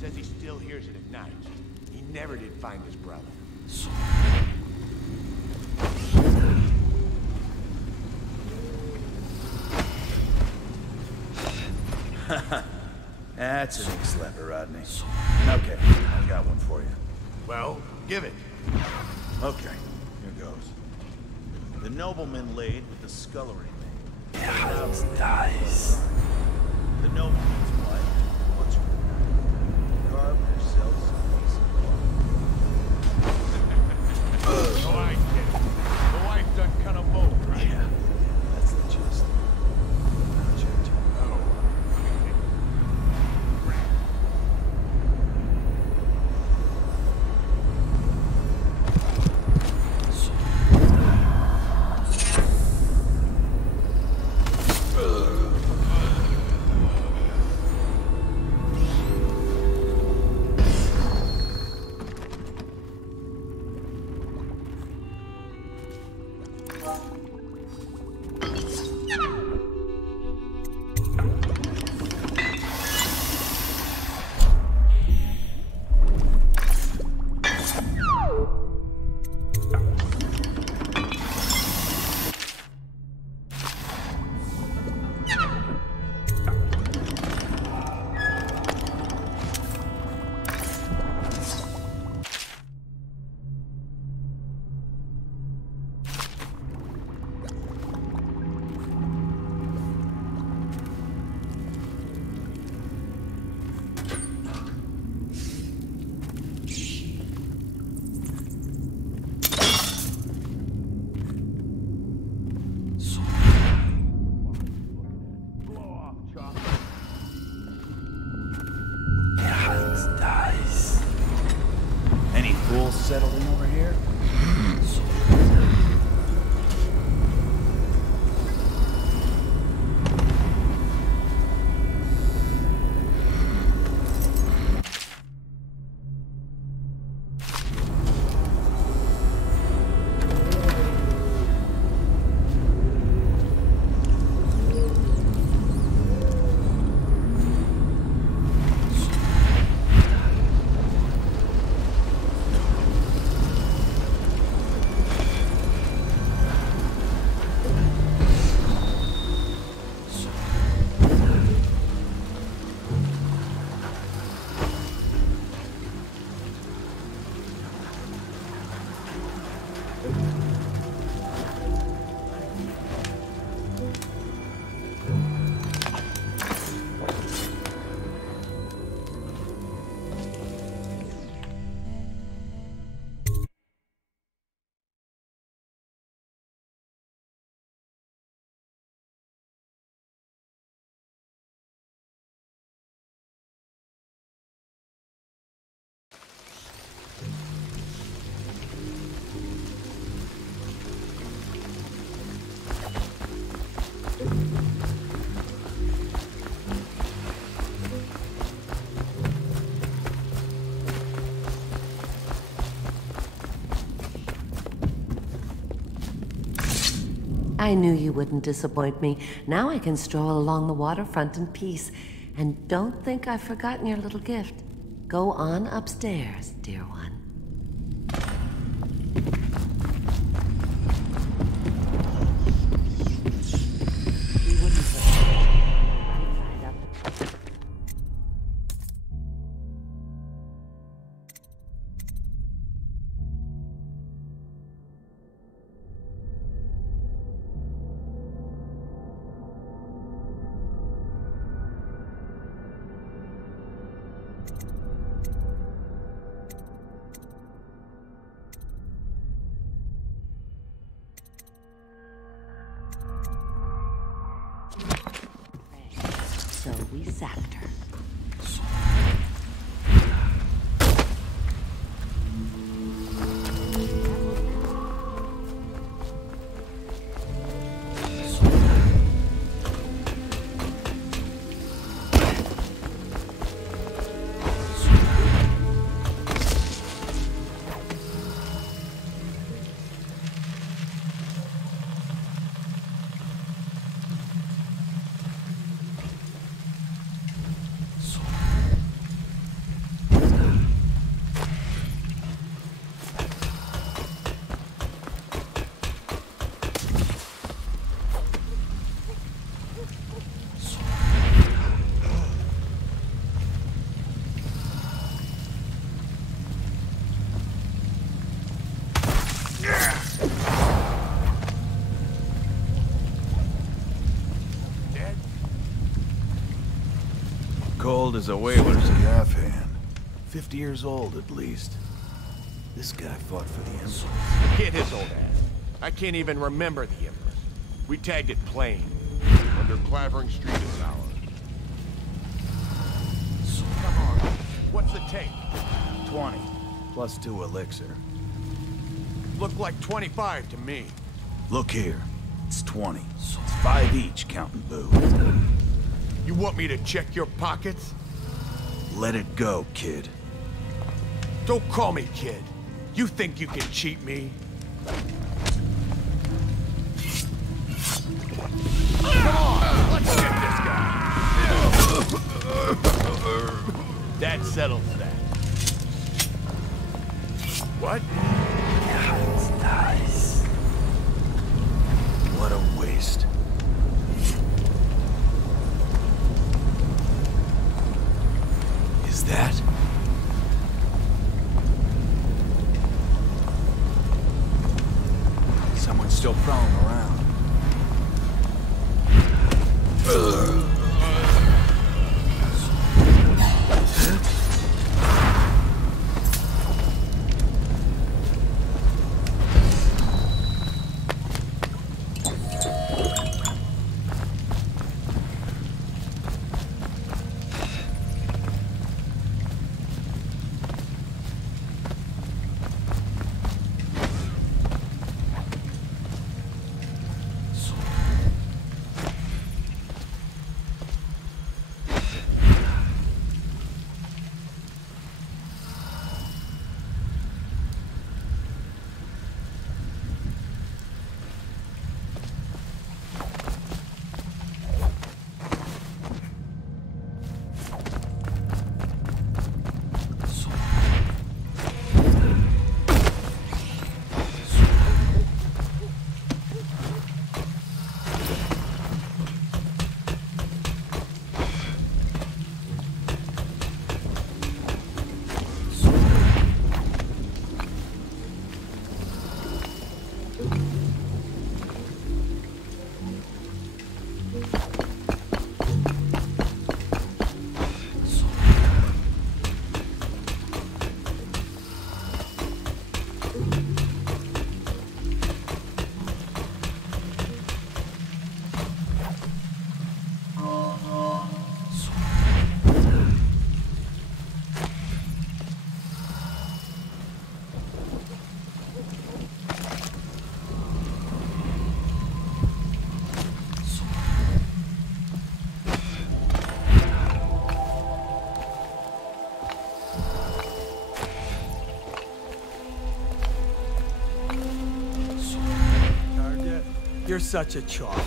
Says he still hears it at night. He never did find his brother. That's an ink slapper, Rodney. Okay, I got one for you. Well, give it. Okay, here goes. The nobleman laid with the scullery maid. Nice. The nobleman's wife butchered her. Carved herself some decent cloth. Oh, I get it. The wife done cut a bolt, right? Yeah, that's the gist. Now it's your turn. Oh. Settled in over here? I knew you wouldn't disappoint me. Now I can stroll along the waterfront in peace. And don't think I've forgotten your little gift. Go on upstairs, dear one. So we sacked her. Cold as a whaler's a half-hand. 50 years old, at least. This guy fought for the Empress. Forget his old ass. I can't even remember the Empress. We tagged it plain. Under Clavering Street is ours. Come on. What's the take? 20. Plus 2 elixir. Looked like 25 to me. Look here. It's 20. It's 5 each, counting booze. You want me to check your pockets? Let it go, kid. Don't call me kid. You think you can cheat me? Come on, let's get this guy. That settles that. What? It's nice. What a waste. Is that? Someone's still prowling around. You're such a chopper.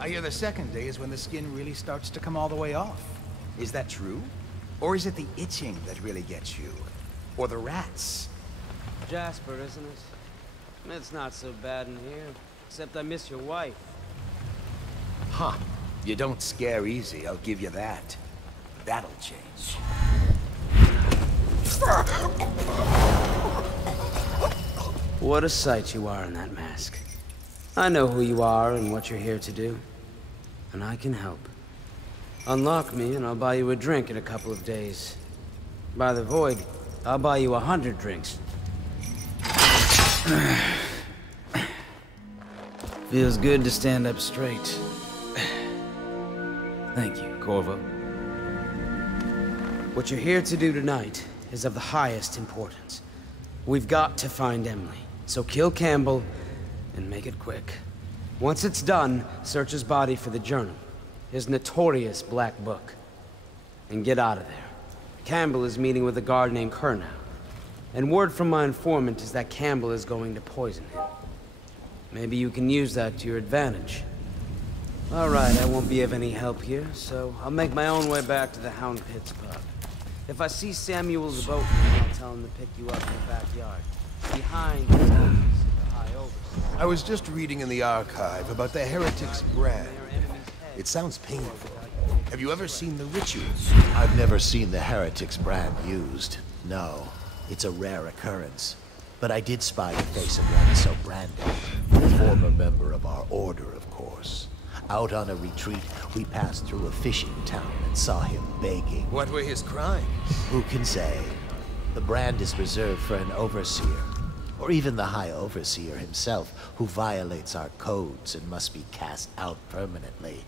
I hear the second day is when the skin really starts to come all the way off. Is that true? Or is it the itching that really gets you? Or the rats? Jasper, isn't it? It's not so bad in here, except I miss your wife. Huh. You don't scare easy, I'll give you that. That'll change. What a sight you are in that mask. I know who you are and what you're here to do. And I can help. Unlock me and I'll buy you a drink in a couple of days. By the Void, I'll buy you 100 drinks. Feels good to stand up straight. Thank you, Corvo. What you're here to do tonight is of the highest importance. We've got to find Emily, so kill Campbell and make it quick. Once it's done, search his body for the journal, his notorious black book, and get out of there. Campbell is meeting with a guard named Kernow, and word from my informant is that Campbell is going to poison him. Maybe you can use that to your advantage. All right, I won't be of any help here, so I'll make my own way back to the Hound Pits pub. If I see Samuel's boat, I'll tell him to pick you up in the backyard, behind the office. I was just reading in the archive about the Heretic's brand. It sounds painful. Have you ever seen the rituals? I've never seen the Heretic's brand used. No, it's a rare occurrence. But I did spy the face of one so branded. A former member of our order, of course. Out on a retreat, we passed through a fishing town and saw him begging. What were his crimes? Who can say? The brand is reserved for an overseer. Or even the High Overseer himself, who violates our codes and must be cast out permanently.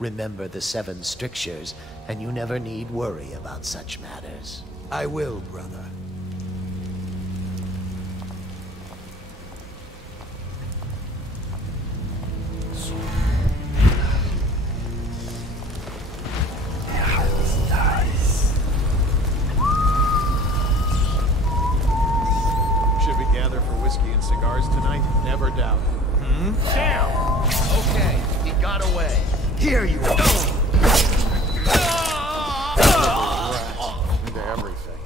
Remember the 7 strictures, and you never need worry about such matters. I will, brother. Cigars tonight? Never doubt. Damn! Okay, he got away. Here you go! Into everything.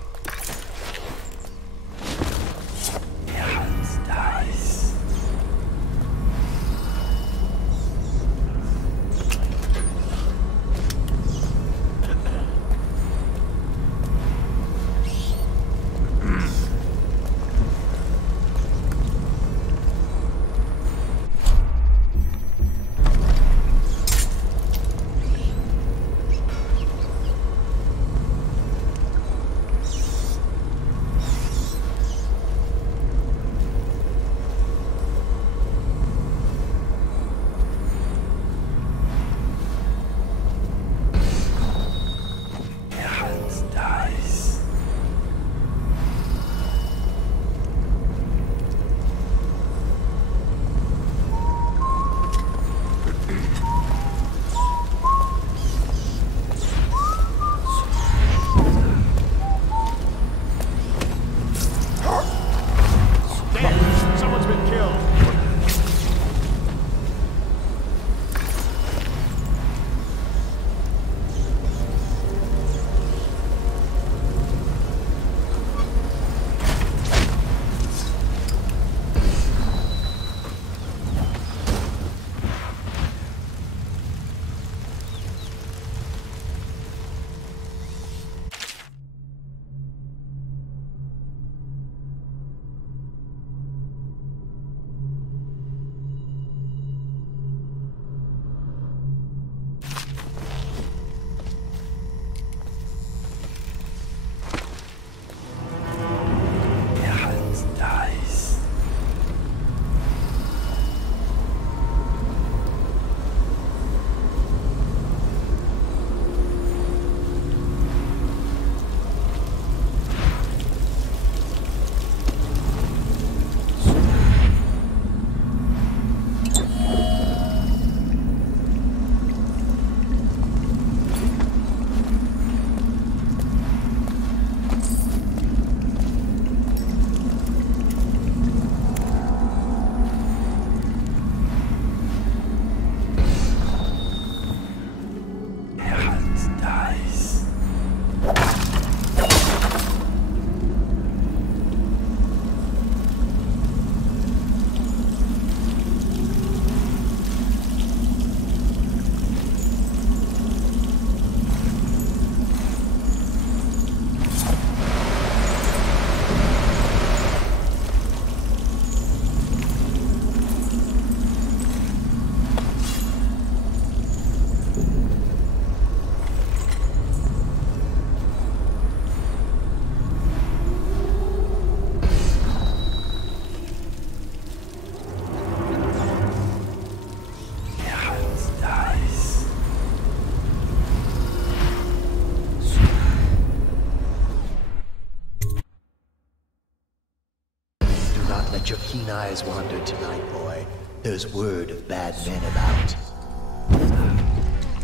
let your keen eyes wander tonight, boy. There's word of bad men about.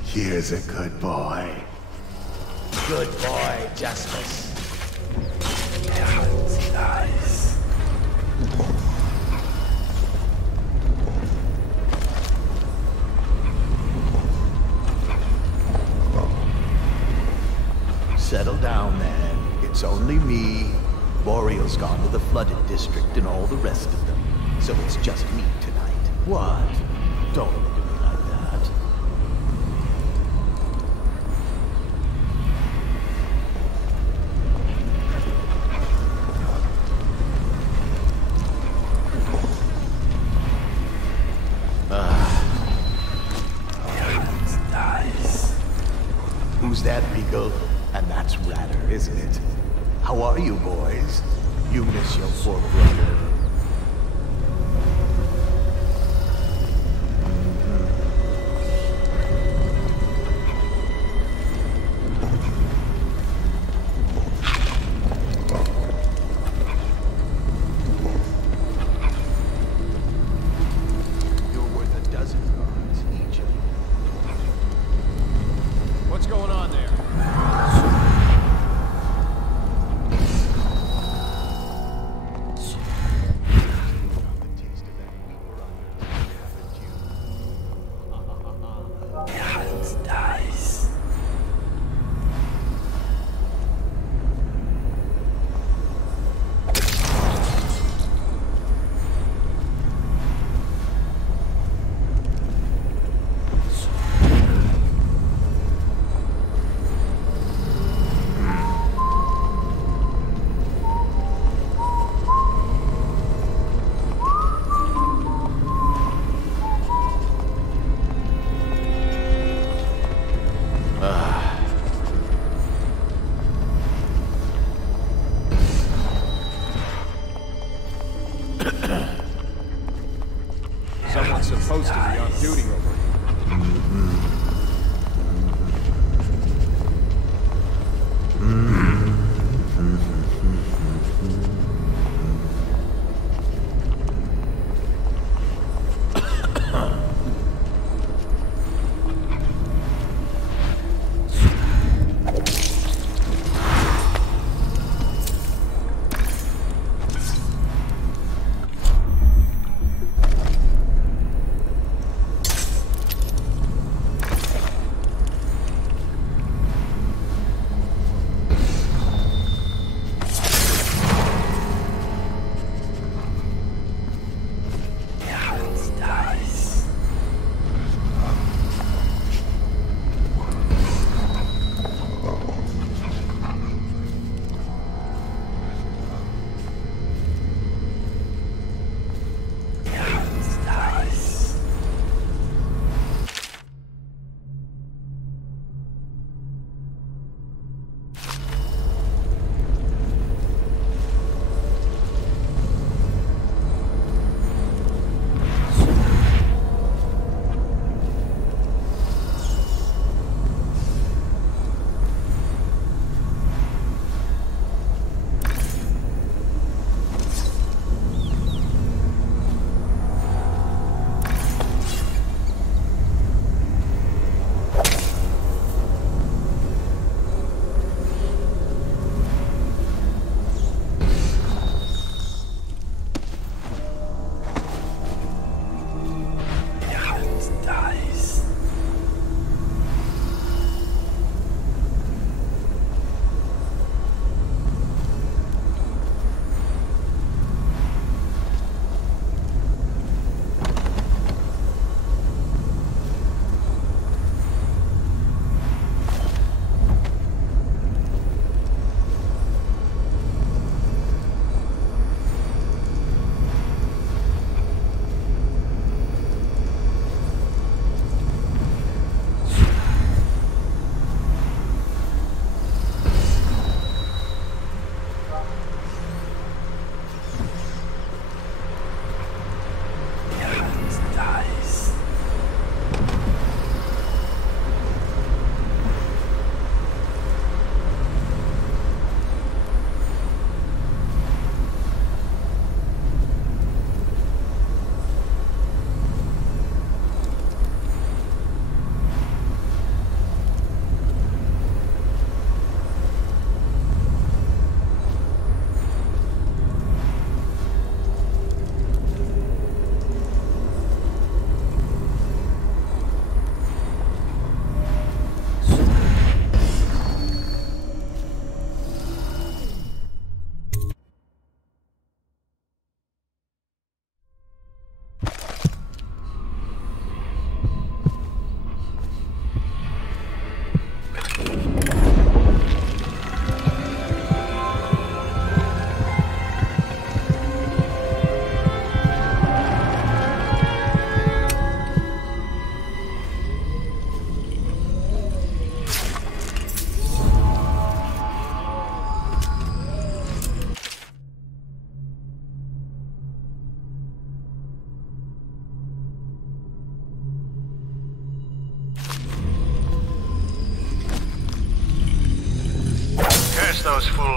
Here's a good boy. Good boy, Justice. Nice. Settle down, man. It's only me. Boreal's gone to the flooded district and all the rest of them. So it's just me tonight. What? Don't look at me like that. Nice. Who's that, Beagle? And that's Ratter, isn't it? How are you, boys? You miss your poor brother. You're worth a dozen guards, each of you. What's going on there? Someone's supposed to be on duty over here.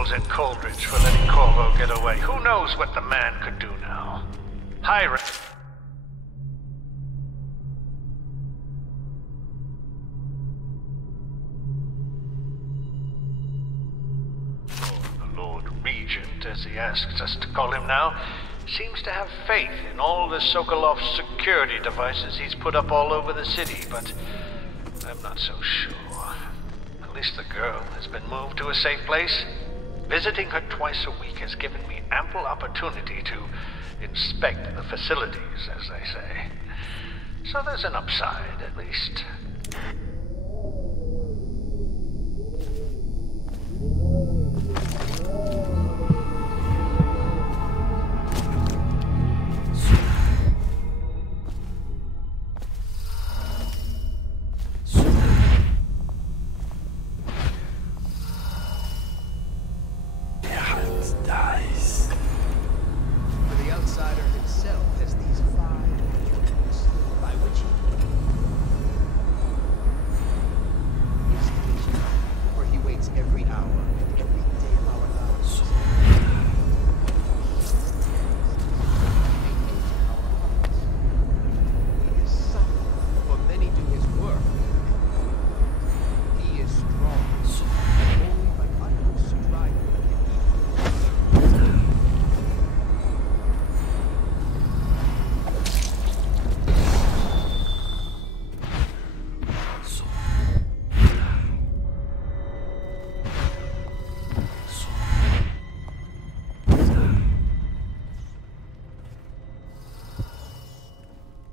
fools in Coldridge for letting Corvo get away. Who knows what the man could do now? Hiram. The Lord Regent, as he asks us to call him now, seems to have faith in all the Sokolov's security devices he's put up all over the city, but I'm not so sure. At least the girl has been moved to a safe place. Visiting her twice a week has given me ample opportunity to inspect the facilities, as they say. So there's an upside, at least.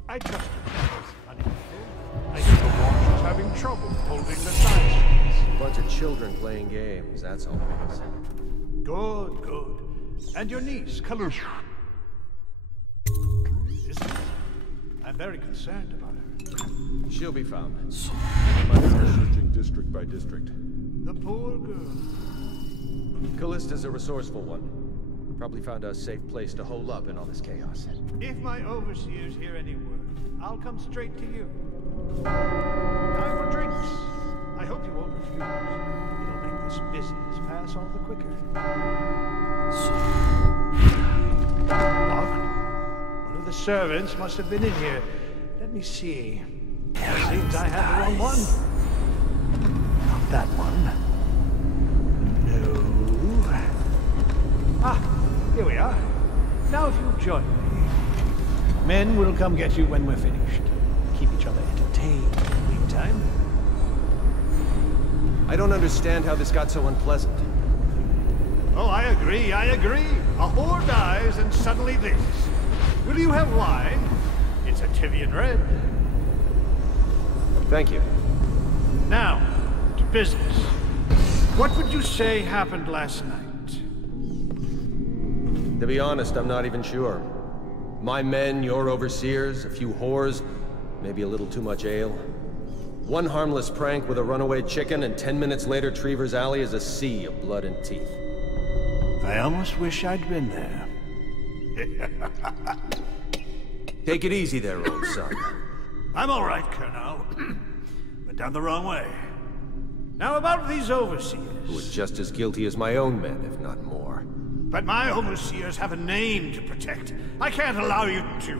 I trust him. I think the watch is having trouble holding the signs. Bunch of children playing games, that's all it is. Good, good. And your niece, Kalusha. I'm very concerned about her. She'll be found. My men are searching district by district. The poor girl. Callista's a resourceful one. Probably found a safe place to hole up in all this chaos. If my overseers hear any word, I'll come straight to you. Time for drinks. I hope you won't refuse. It'll make this business pass all the quicker. Locked? One of the servants must have been in here. Let me see. Seems I have the wrong one. Not that one. No. Ah! Here we are. Now if you'll join me. Men will come get you when we're finished. Keep each other entertained in the meantime. I don't understand how this got so unpleasant. Oh, I agree, I agree. A whore dies and suddenly this. Will you have wine? It's a Tivian red. Thank you. Now, to business. What would you say happened last night? To be honest, I'm not even sure. My men, your overseers, a few whores, maybe a little too much ale. One harmless prank with a runaway chicken, and 10 minutes later, Trevor's Alley is a sea of blood and teeth. I almost wish I'd been there. Take it easy there, old son. I'm all right, Colonel. Went down the wrong way. Now about these overseers. Who are just as guilty as my own men, if not more. But my overseers have a name to protect. I can't allow you to...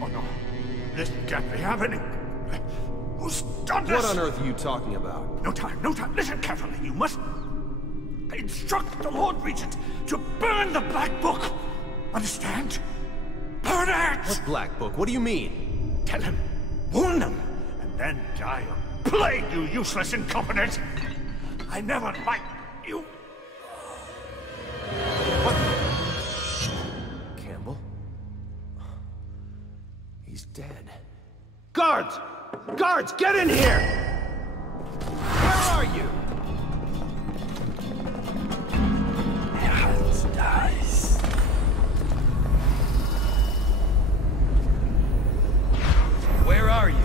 Oh no. This can't be happening. Who's done this? What on earth are you talking about? No time, no time. Listen carefully. You must instruct the Lord Regent to burn the Black Book. Understand? Burn it! What Black Book? What do you mean? Tell him. Warn them. And then die of plague, you useless incompetent. I never liked you. What? Campbell? He's dead. Guards! Guards, get in here! Where are you? Dies. Where are you?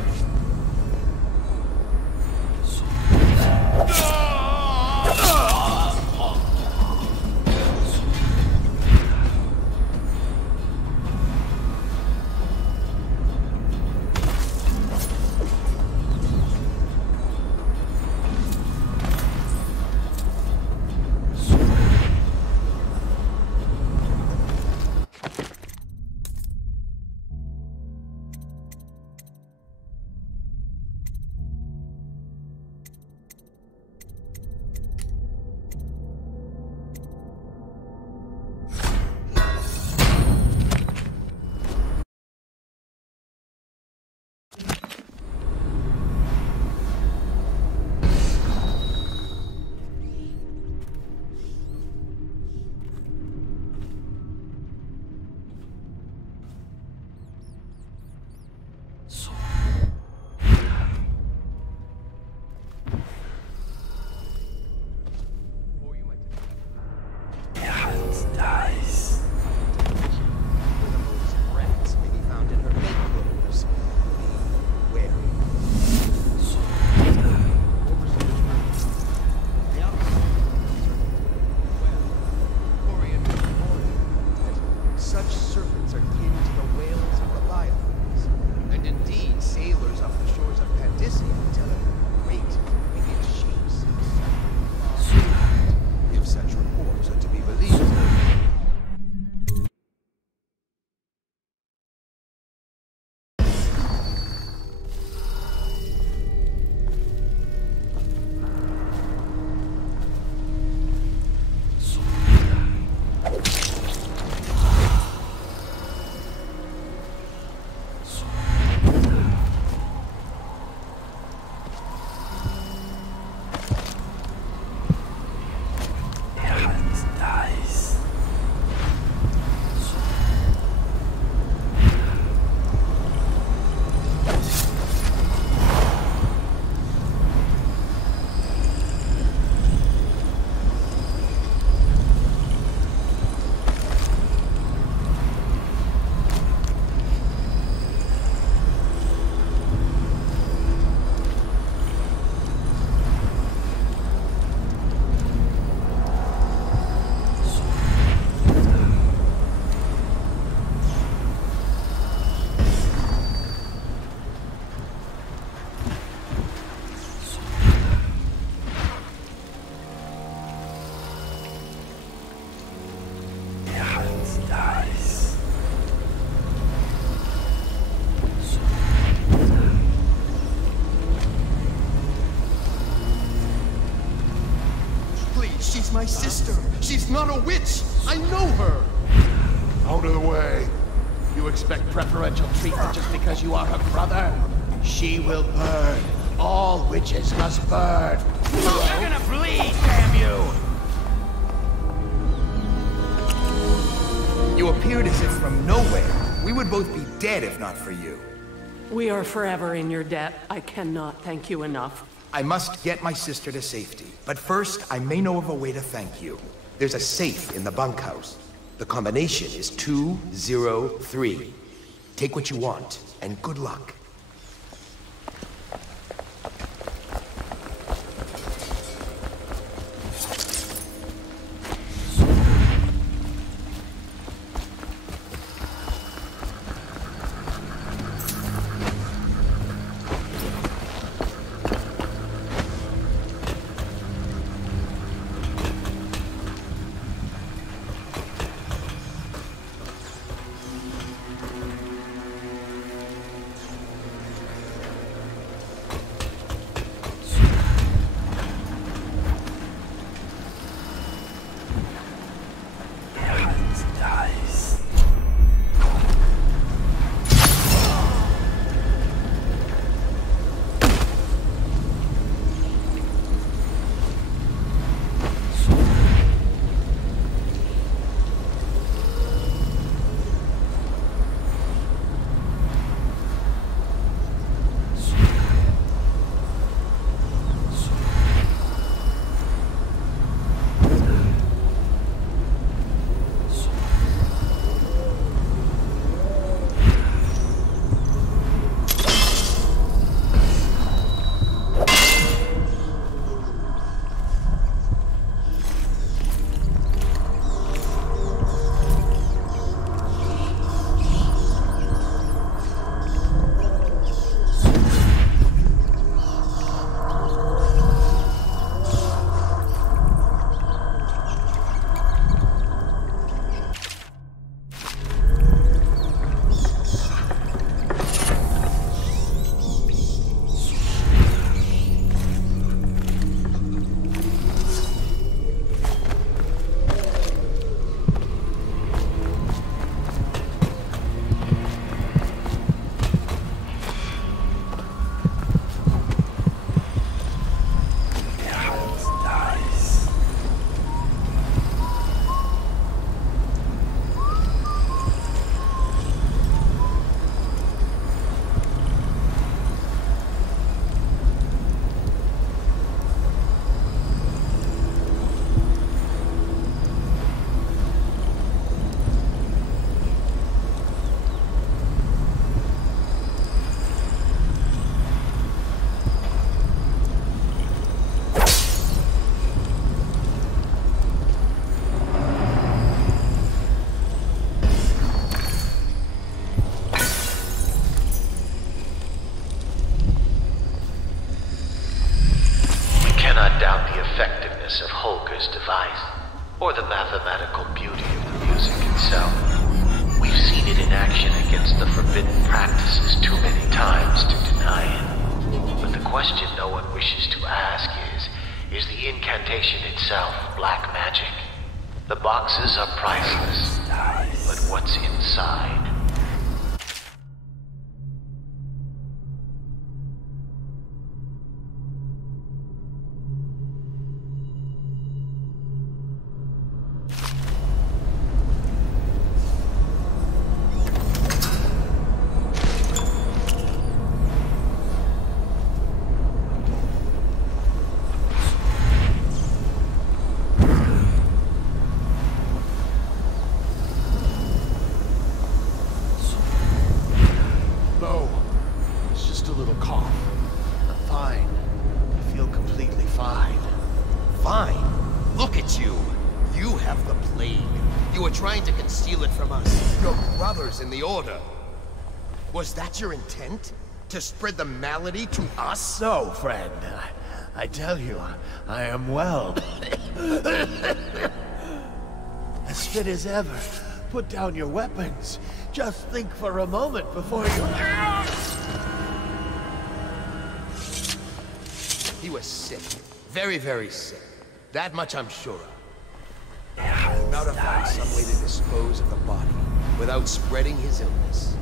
such serpents are kin to the whales and leviathans. And indeed, sailors off the shores of Pandysia tell of great winged shapes. If such reports are to be believed. She's my sister. She's not a witch. I know her. Out of the way. You expect preferential treatment just because you are her brother? She will burn. All witches must burn. You're gonna bleed, damn you! You appeared as if from nowhere. We would both be dead if not for you. We are forever in your debt. I cannot thank you enough. I must get my sister to safety. But first, I may know of a way to thank you. There's a safe in the bunkhouse. The combination is 203. Take what you want, and good luck. his device, or the mathematical beauty of the music itself. We've seen it in action against the forbidden practices too many times to deny it. But the question no one wishes to ask is the incantation itself black magic? The boxes are priceless, but what's inside? In the Order. Was that your intent? To spread the malady to us? No, friend. I tell you, I am well. As fit as ever. Put down your weapons. Just think for a moment before you... He was sick. Very, very sick. That much I'm sure of. I've got to find some way to dispose of the body without spreading his illness.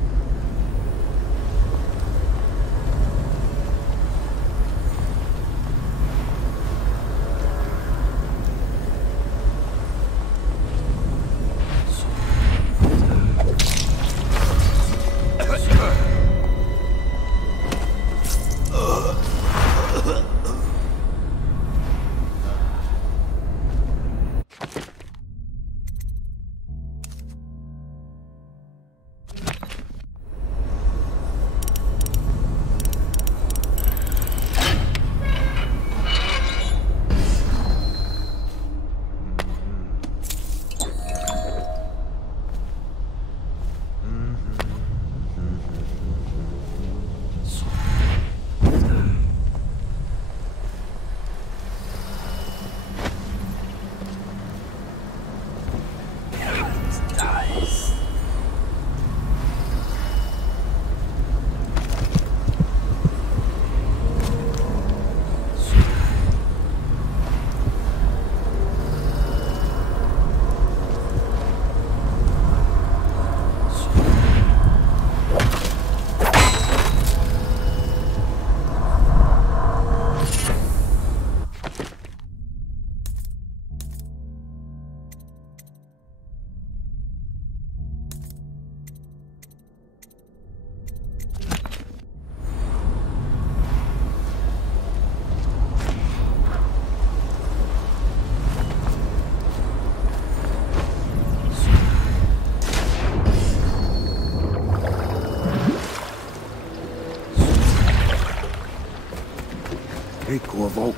Hey, Corvo.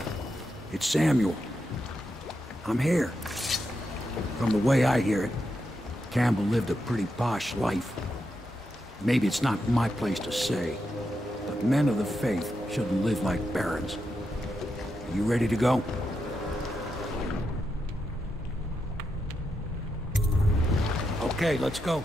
It's Samuel. I'm here. From the way I hear it, Campbell lived a pretty posh life. Maybe it's not my place to say, but men of the faith shouldn't live like barons. Are you ready to go? Okay, let's go.